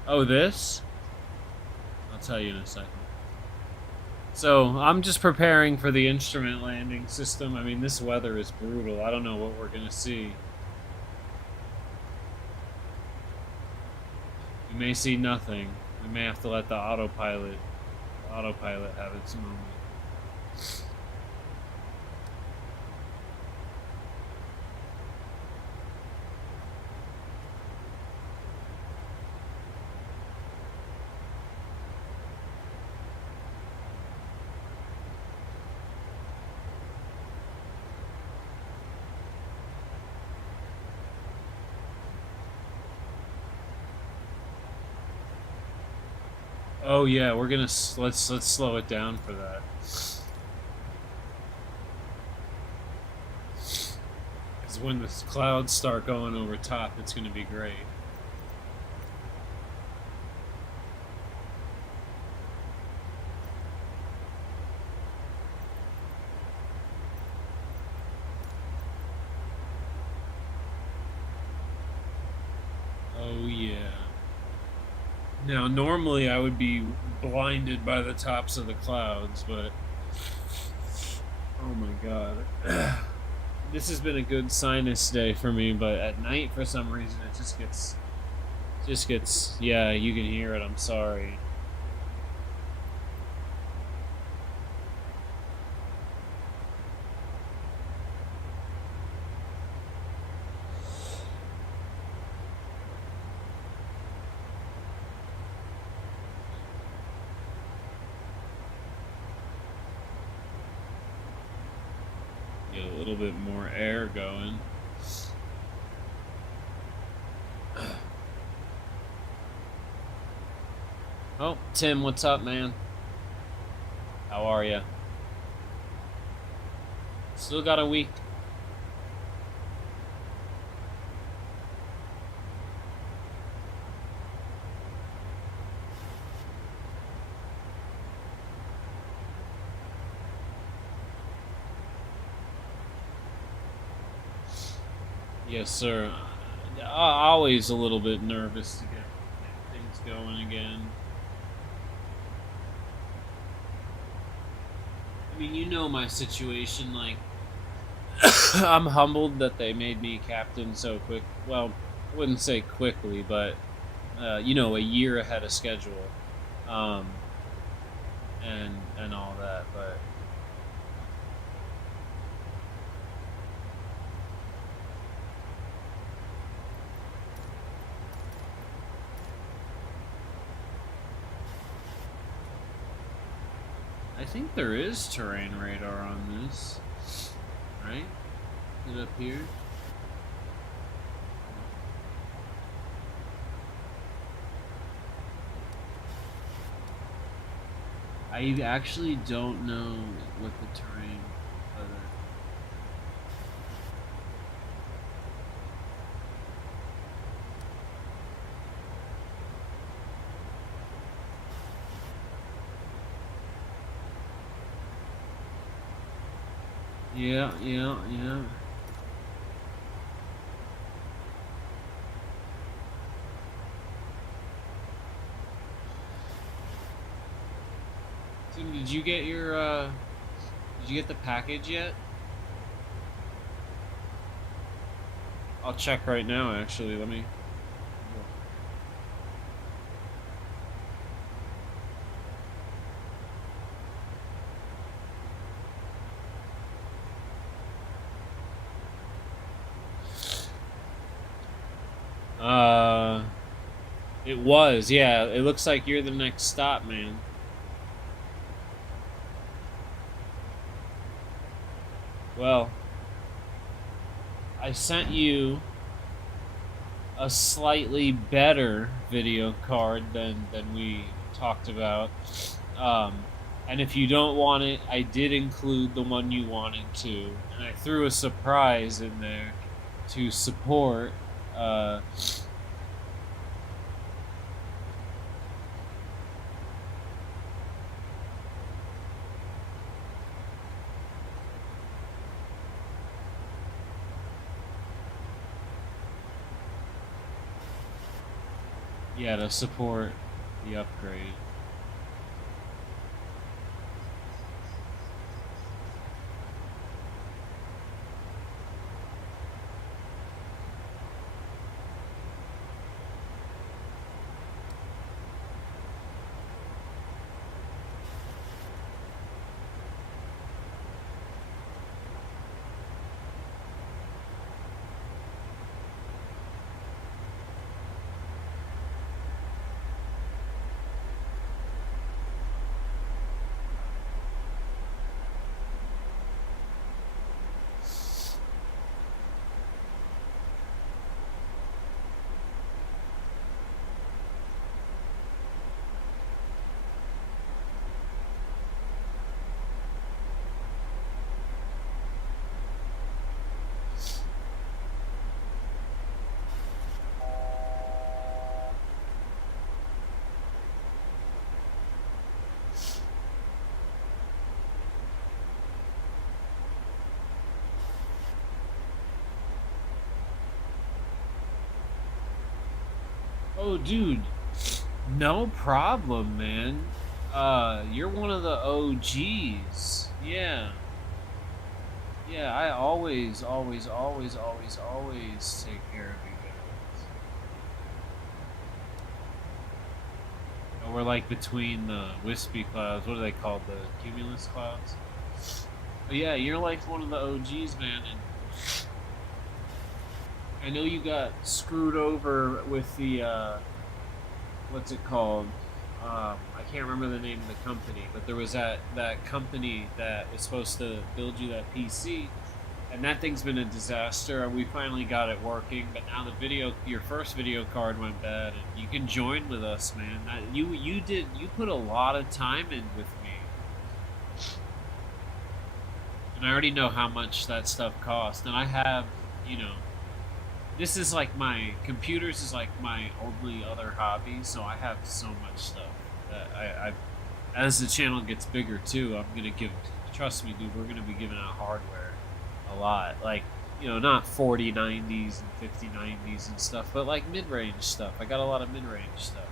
Oh, this? I'll tell you in a second. So, I'm just preparing for the instrument landing system. I mean, this weather is brutal. I don't know what we're going to see. We may see nothing. We may have to let the autopilot have its moment. Oh yeah, we're gonna let's slow it down for that. Because when the clouds start going over top, it's gonna be great. Oh yeah. Now, normally I would be blinded by the tops of the clouds, but oh my god. This has been a good sinus day for me, but at night for some reason it just gets yeah, you can hear it. I'm sorry. Get a little bit more air going. Oh, Tim, what's up, man? How are you? Still got a week. Yes, sir. Always a little bit nervous to get things going again. I mean, you know my situation. Like, I'm humbled that they made me captain so quick. Well, I wouldn't say quickly, but you know, a year ahead of schedule, um, and all that. But I think there is terrain radar on this, right? Is it up here? I actually don't know what the terrain, whether yeah. So did you get your did you get the package yet? I'll check right now actually. Let me it was, yeah. It looks like you're the next stop, man. Well, I sent you a slightly better video card than we talked about. And if you don't want it, I did include the one you wanted to, and I threw a surprise in there to support. Yeah, to support the upgrade. Oh, dude, no problem, man. You're one of the OGs. Yeah. Yeah, I always, always, always, always, always take care of you guys. We're like between the wispy clouds. What are they called? The cumulus clouds? But yeah, you're like one of the OGs, man. And I know you got screwed over with the, what's it called? I can't remember the name of the company, but there was that company that was supposed to build you that PC, and that thing's been a disaster. And we finally got it working, but now your first video card went bad, and you can join with us, man. You put a lot of time in with me, and I already know how much that stuff cost, and I have, you know. This is like computers is like my only other hobby, so I have so much stuff that I as the channel gets bigger too, I'm gonna trust me, dude, we're gonna be giving out hardware a lot. Like, you know, not 4090s and 5090s and stuff, but like mid-range stuff. I got a lot of mid-range stuff.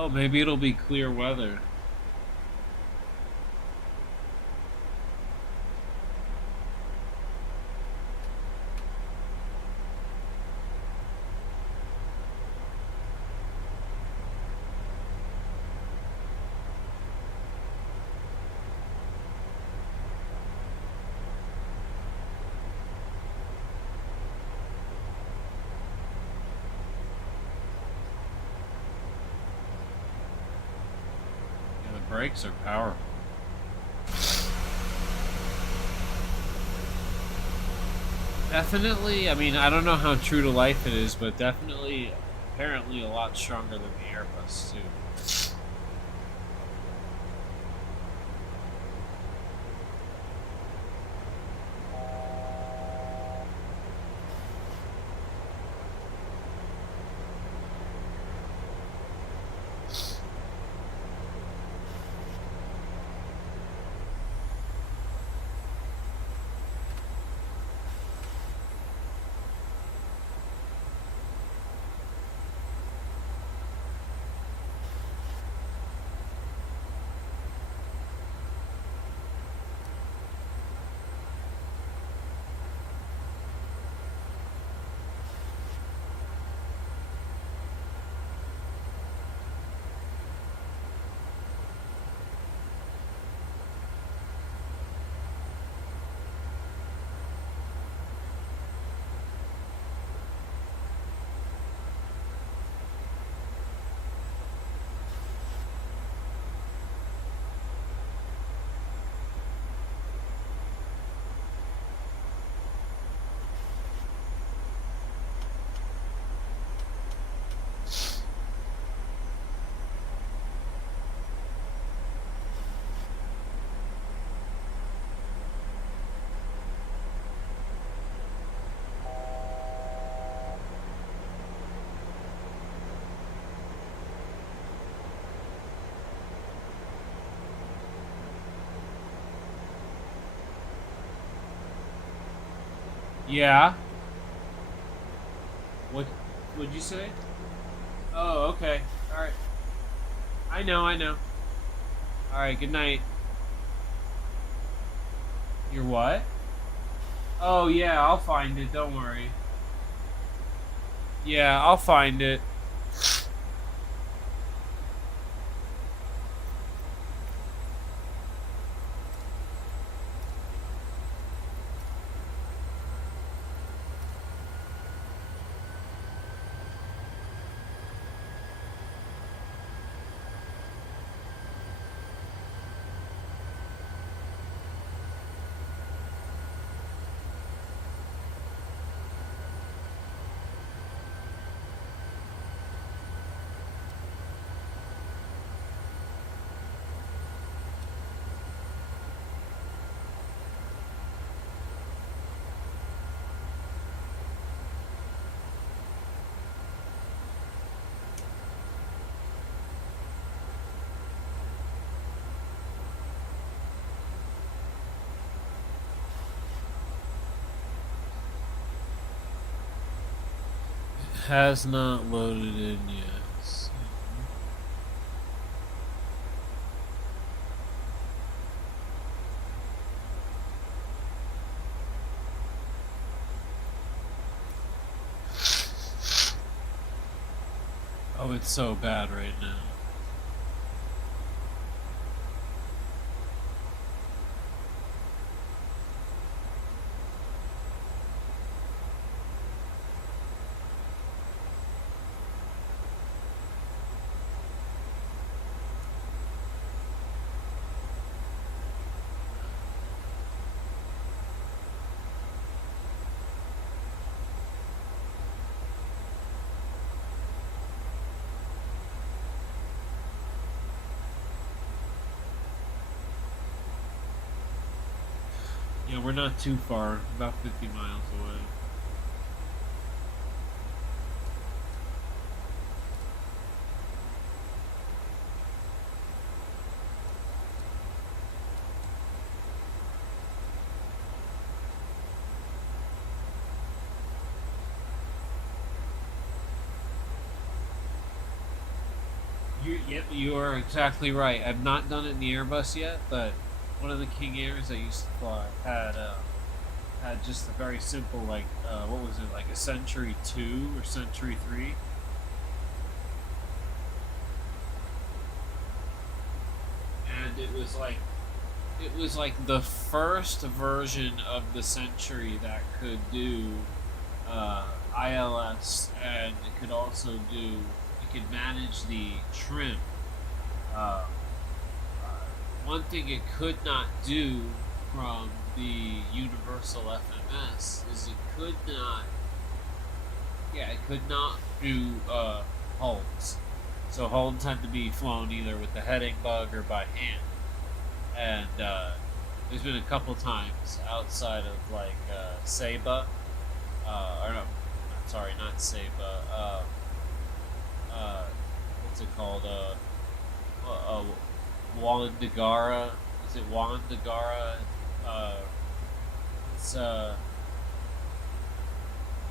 Oh, maybe it'll be clear weather. Yeah, the brakes are powerful. Definitely, I mean, I don't know how true to life it is, but definitely, apparently a lot stronger than the Airbus, too. Yeah. What would you say? Oh, okay. All right. I know, I know. All right. Good night. Your what? Oh yeah, I'll find it. Don't worry. Yeah, I'll find it. Has not loaded in yet. Oh, it's so bad right now. Yeah, we're not too far, about 50 miles away. Yep, you are exactly right. I've not done it in the Airbus yet, but one of the King Airs I used to fly had just a very simple, like, what was it, like a Century 2 or Century 3? And it was like the first version of the Century that could do ILS, and it could also do, it could manage the trim. Uh, one thing it could not do from the universal FMS is it could not do holds. So holds had to be flown either with the heading bug or by hand. And there's been a couple times outside of like Seba, or no, sorry, not Seba. What's it called? Wandagara. Is it Wandagara? Uh,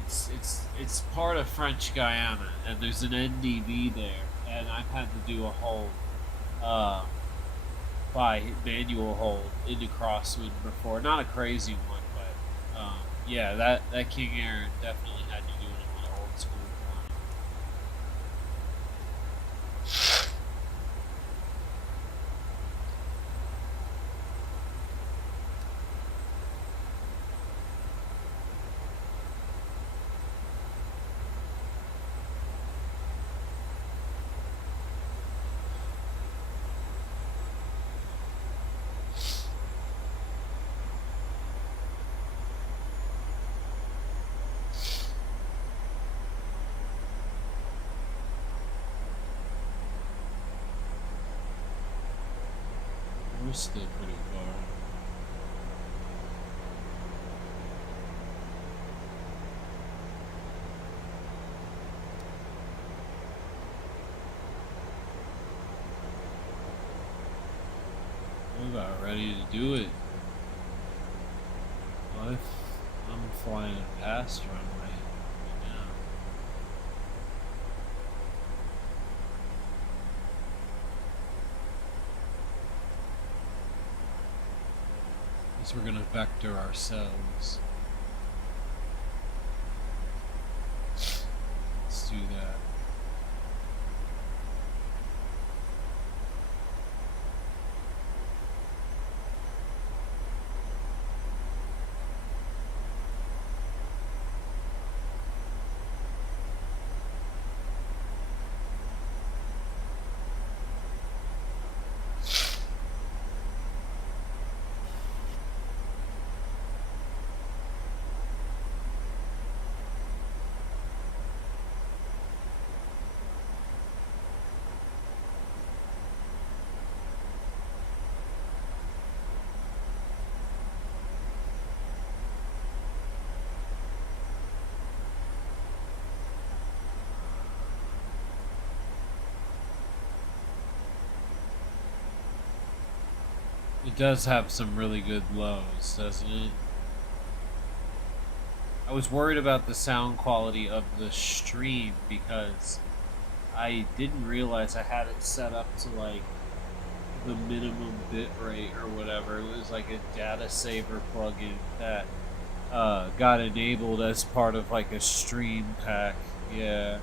it's it's part of French Guyana, and there's an NDB there, and I've had to do a hold by manual hold into crosswind before. Not a crazy one, but yeah, that King Air definitely had to do it in my old school flying. We're still pretty far. We're about ready to do it. Well, I'm flying past runway right now. Guess we're gonna vector ourselves. Let's do that. It does have some really good lows, doesn't it? I was worried about the sound quality of the stream because I didn't realize I had it set up to like the minimum bit rate or whatever. It was like a data saver plugin that got enabled as part of like a stream pack. Yeah.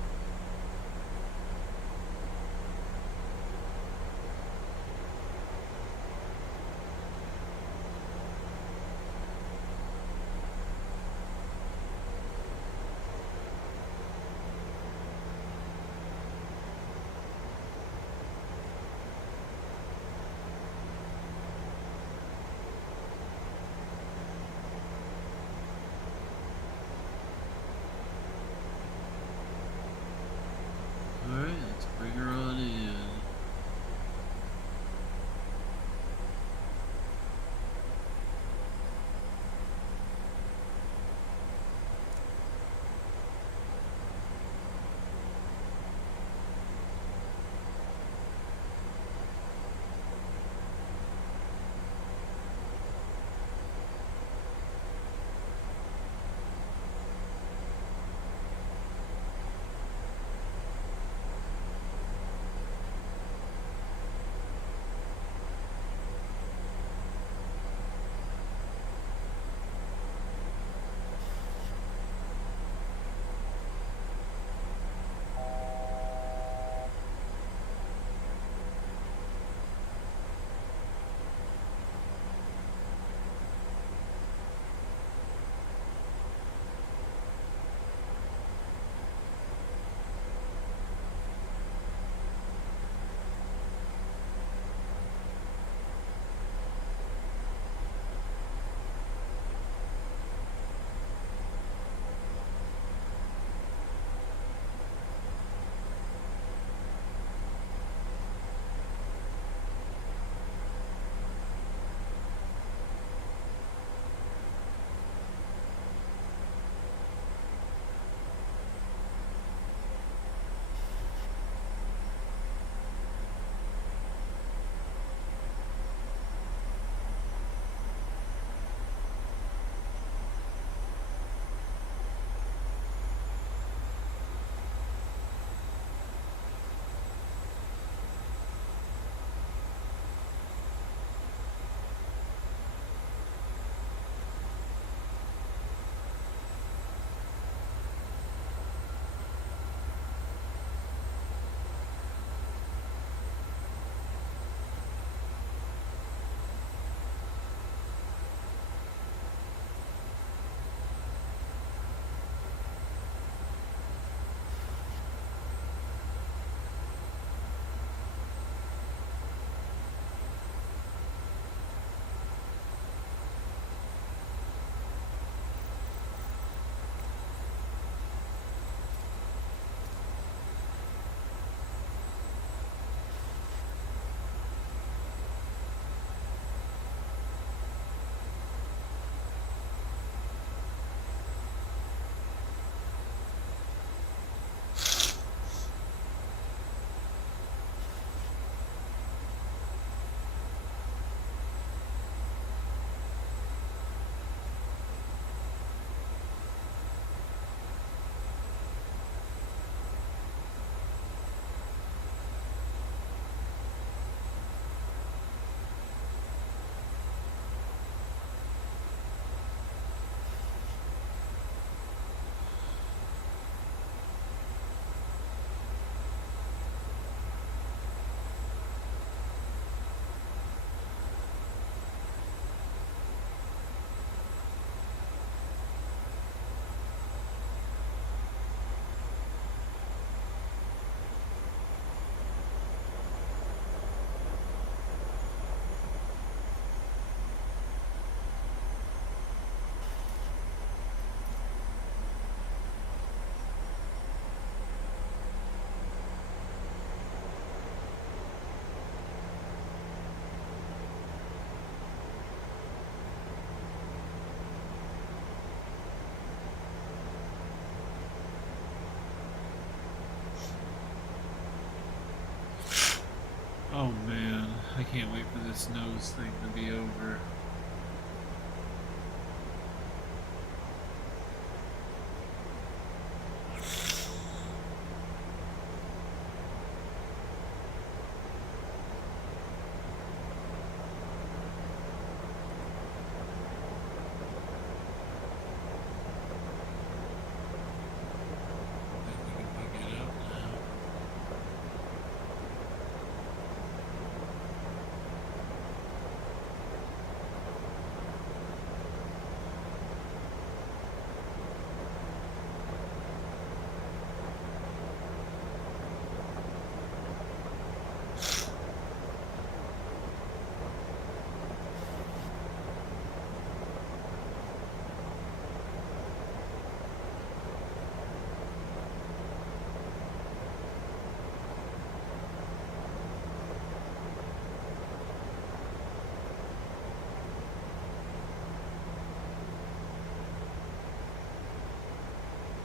can't wait for this nose thing to be over.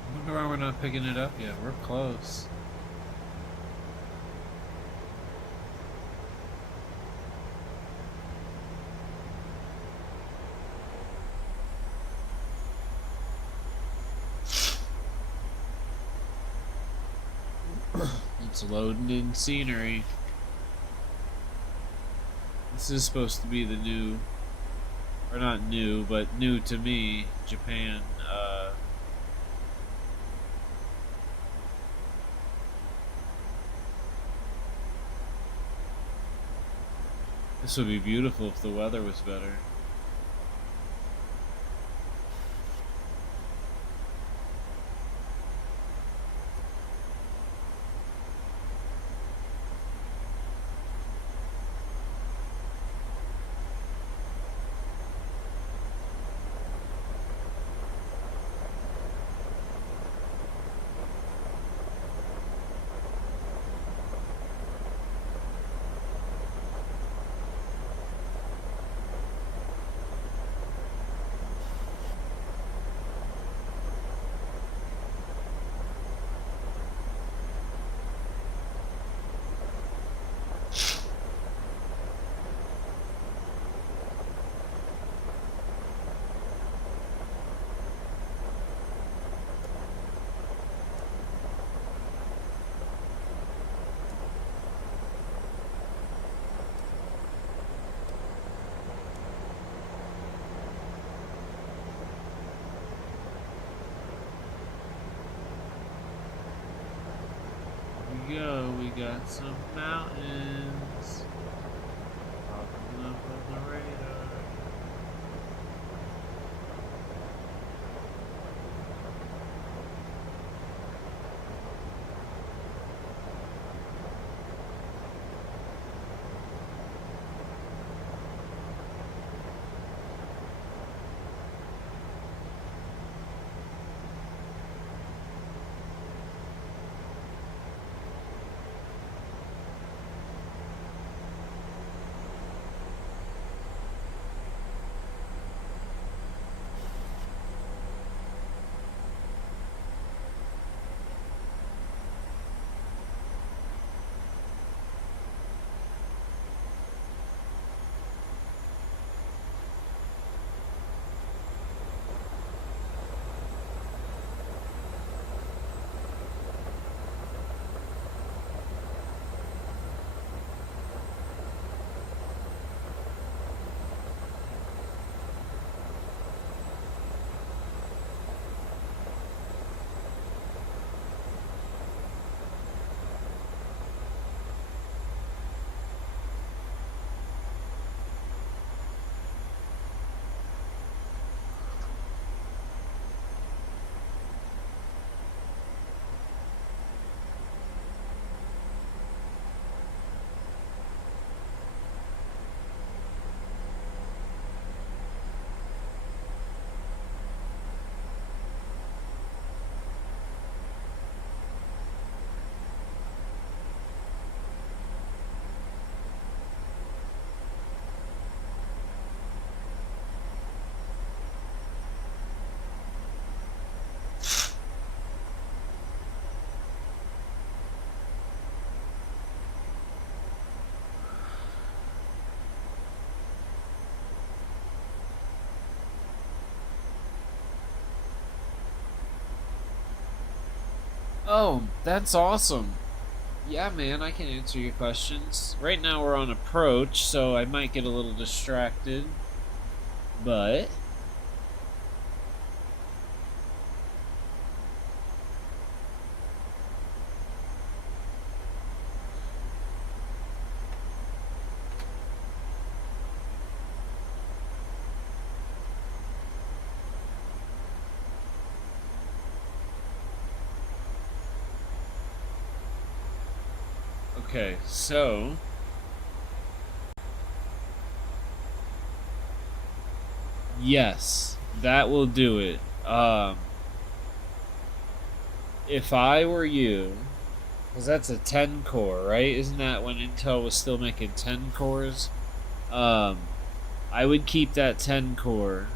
I wonder why we're not picking it up yet. We're close. It's loading in scenery. This is supposed to be the new, or not new, but new to me, Japan. This would be beautiful if the weather was better. We got some mountains popping up on the radar. Oh, that's awesome. Yeah, man, I can answer your questions. Right now we're on approach, so I might get a little distracted. But okay, so yes, that will do it. If I were you, because that's a 10 core, right? Isn't that when Intel was still making 10 cores? Um, I would keep that 10 core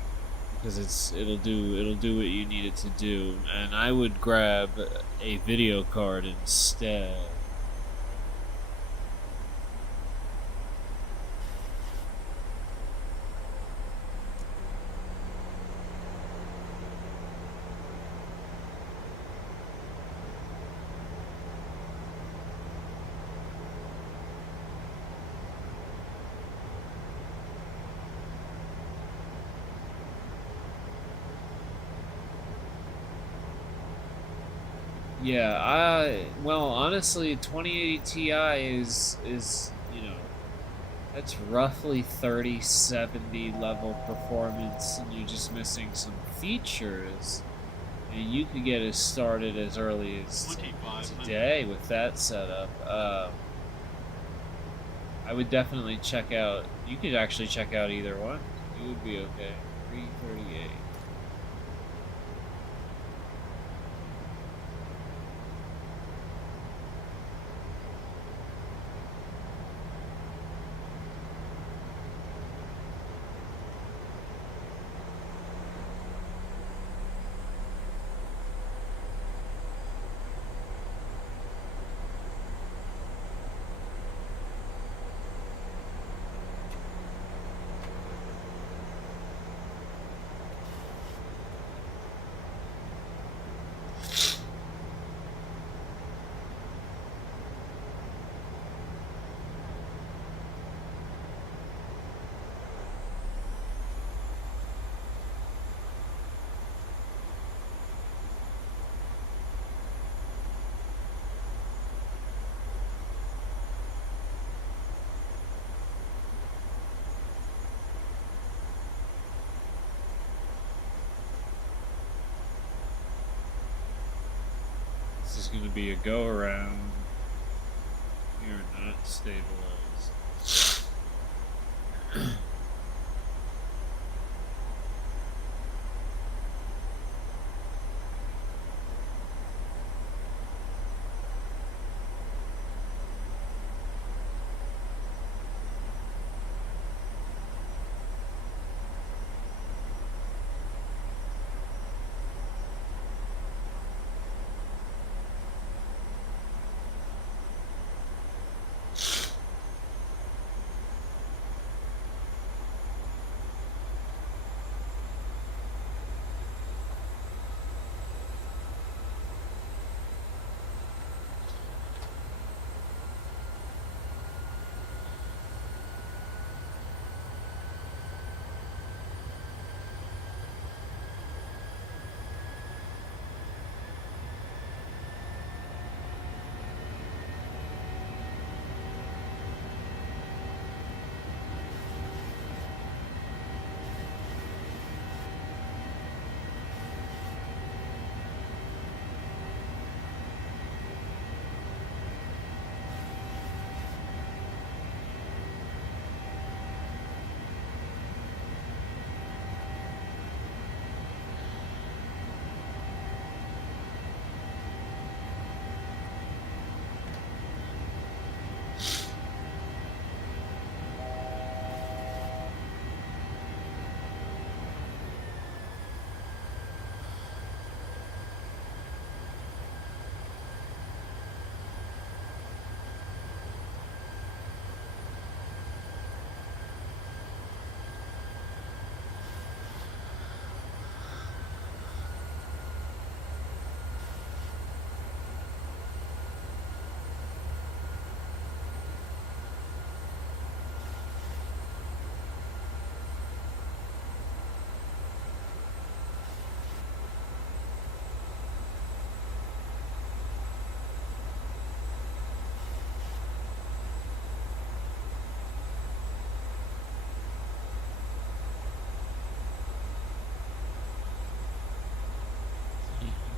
because it'll do what you need it to do, and I would grab a video card instead. Yeah, well, honestly, 2080 Ti is that's roughly 3070 level performance, and you're just missing some features. And you could get it started as early as today with that setup. I would definitely check out. You could actually check out either one. You would be okay. 338. This is going to be a go around. You're not stabilized.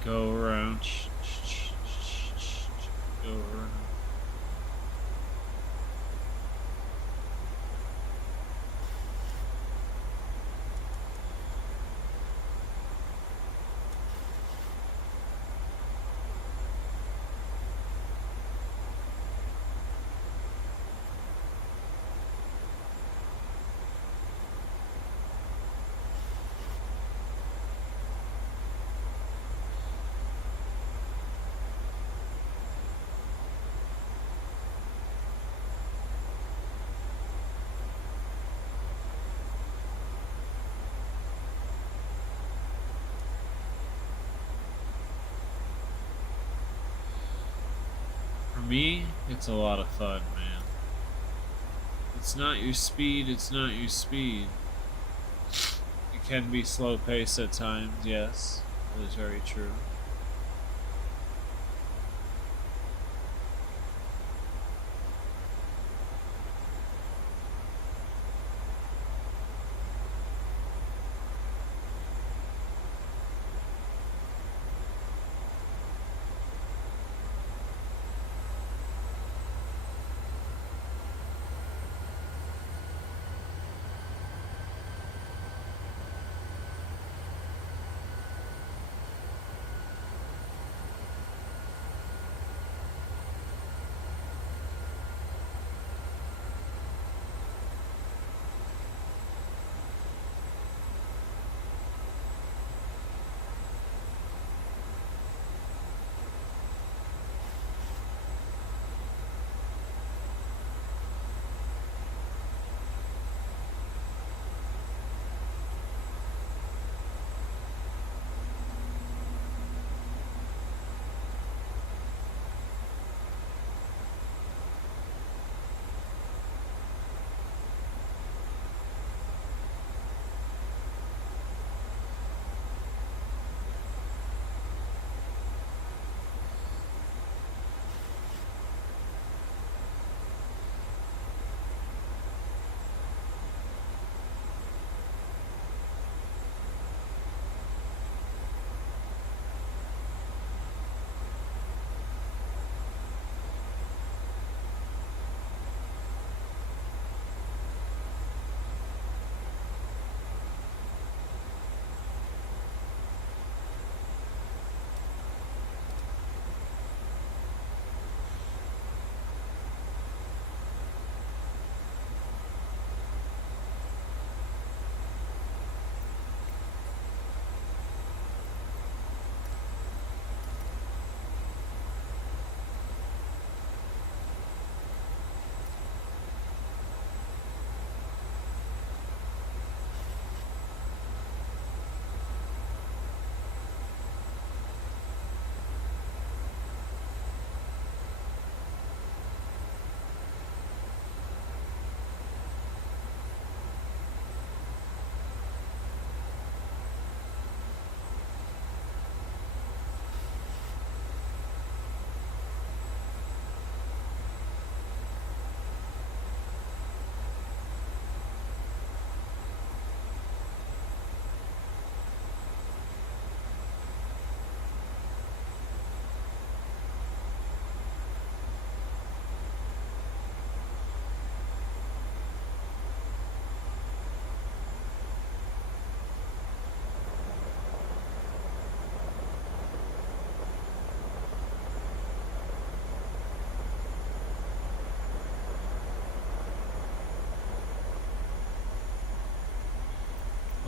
Go around. Go around. For me, it's a lot of fun, man. It's not your speed, it's not your speed. It can be slow pace at times, yes. That is very true.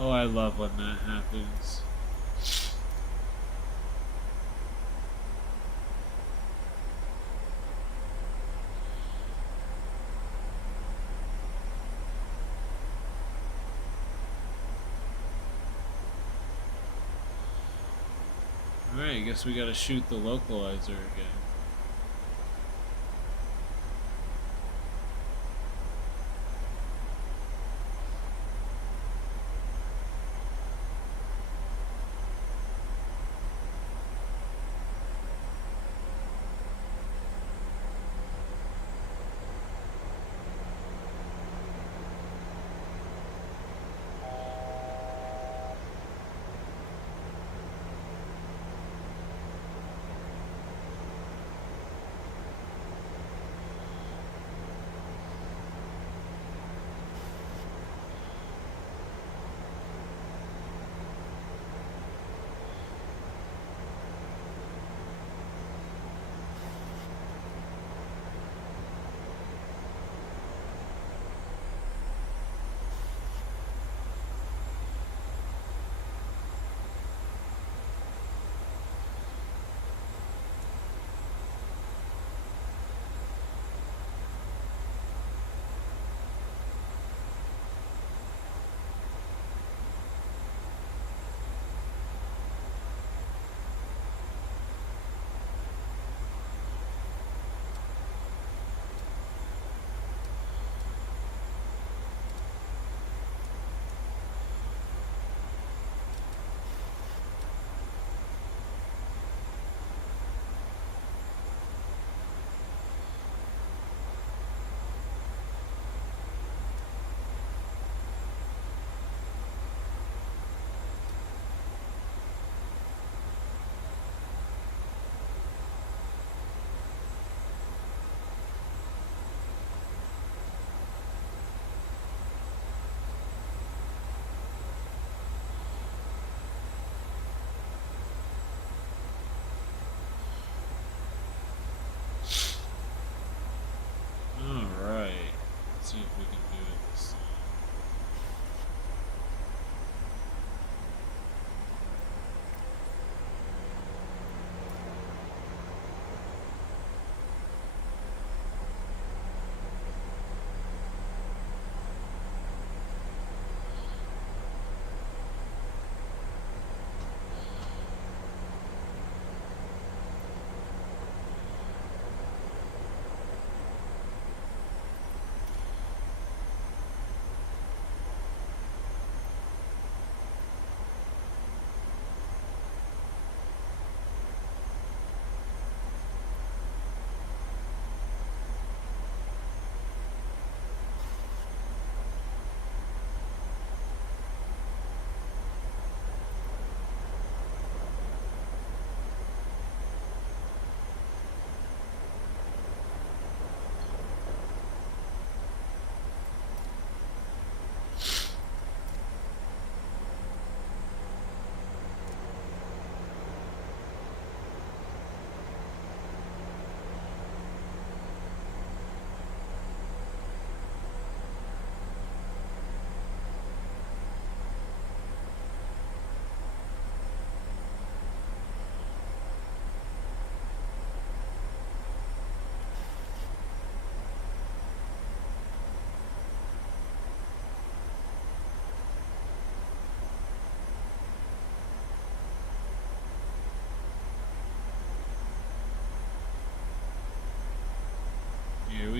Oh, I love when that happens. Alright, I guess we gotta shoot the localizer again.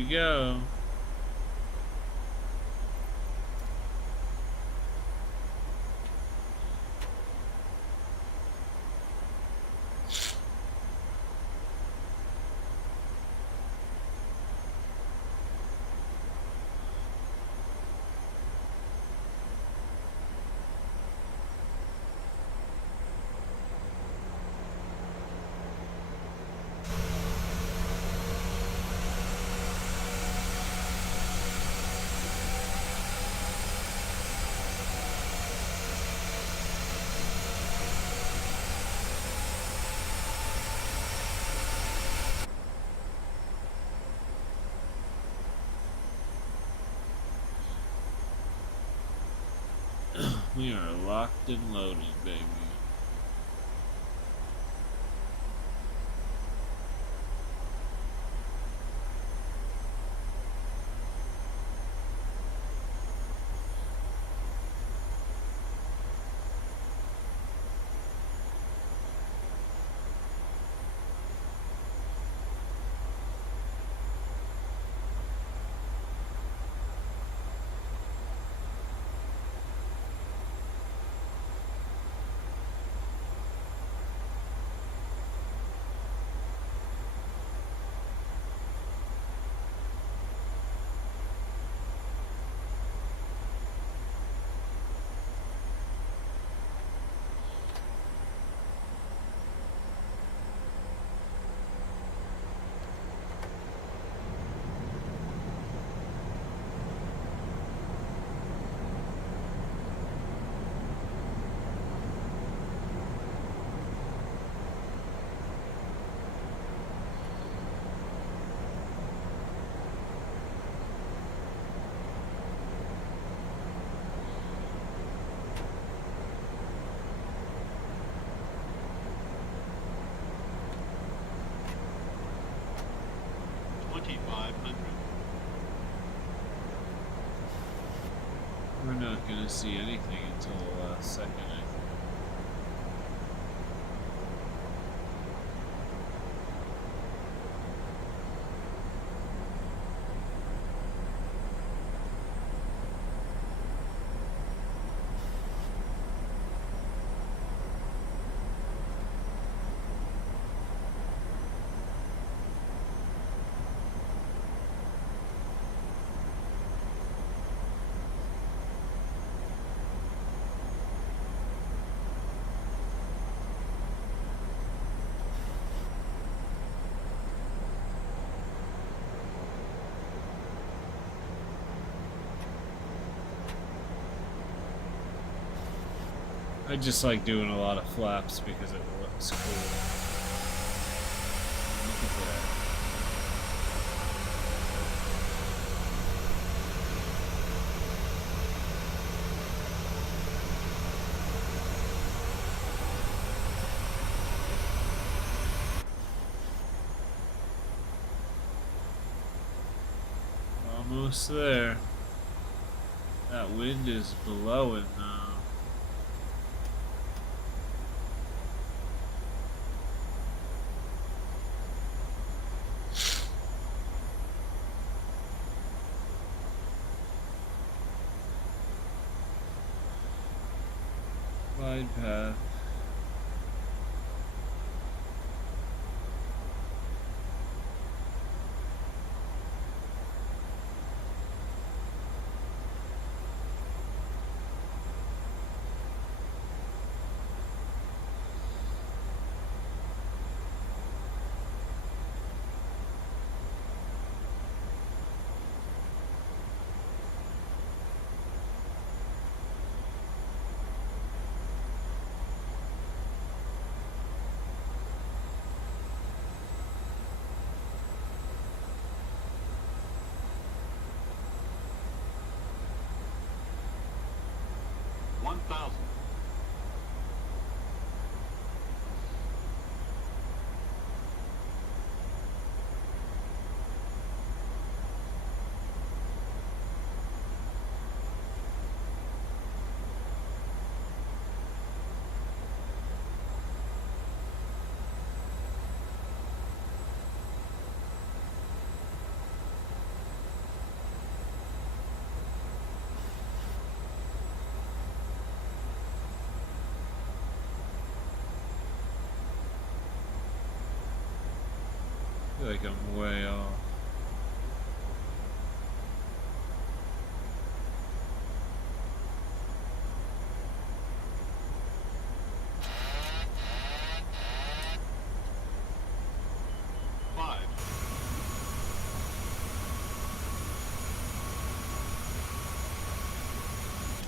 go. We are locked and loaded, baby. We're not going to see anything until the last second, I think. I just like doing a lot of flaps because it looks cool. Look at that. Almost there. That wind is blowing now. Glide path. feel like I'm way off.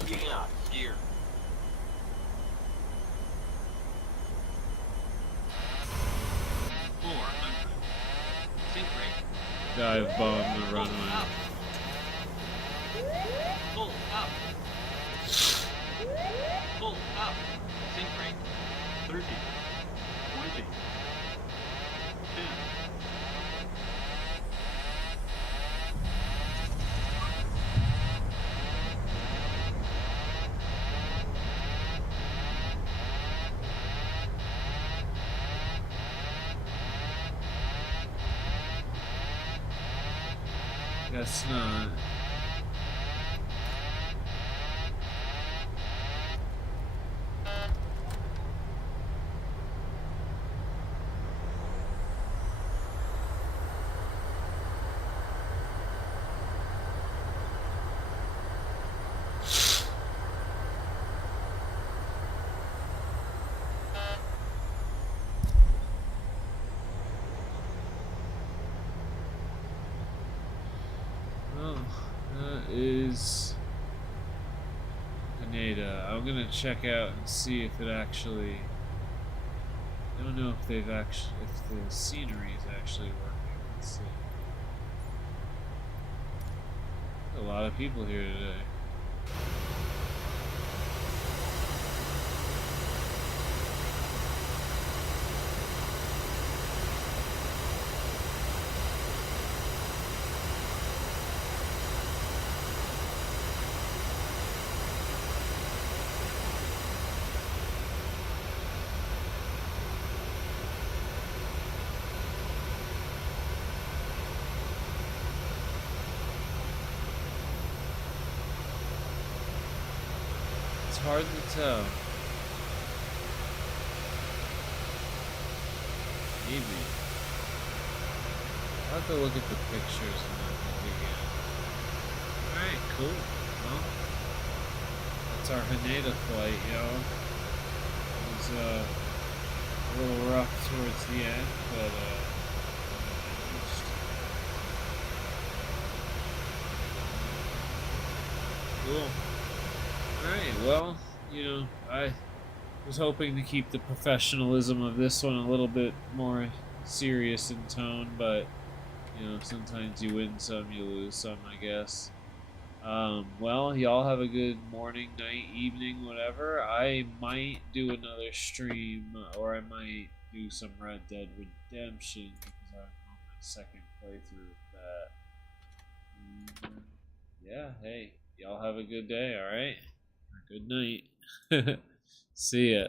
Yeah, here. 400. Sink rate. Dive bomb the Pull runway. up. Pull up. Pull up. Sink rate. 30. 20. 10. Guess not. Well, that is Pineda. I'm gonna check out and see if it actually. I don't know if they've actually, if the scenery is actually working. Let's see. A lot of people here today. It's hard to tell. Maybe. I'll have to look at the pictures and then think again. Alright, cool. Well, that's our Haneda flight, yo. It was a little rough towards the end, but cool. Alright, well, you know, I was hoping to keep the professionalism of this one a little bit more serious in tone, but, you know, sometimes you win some, you lose some, I guess. Well, y'all have a good morning, night, evening, whatever. I might do another stream, or I might do some Red Dead Redemption, because I'm on my second playthrough of that. Yeah, hey, y'all have a good day, alright? Good night. See ya.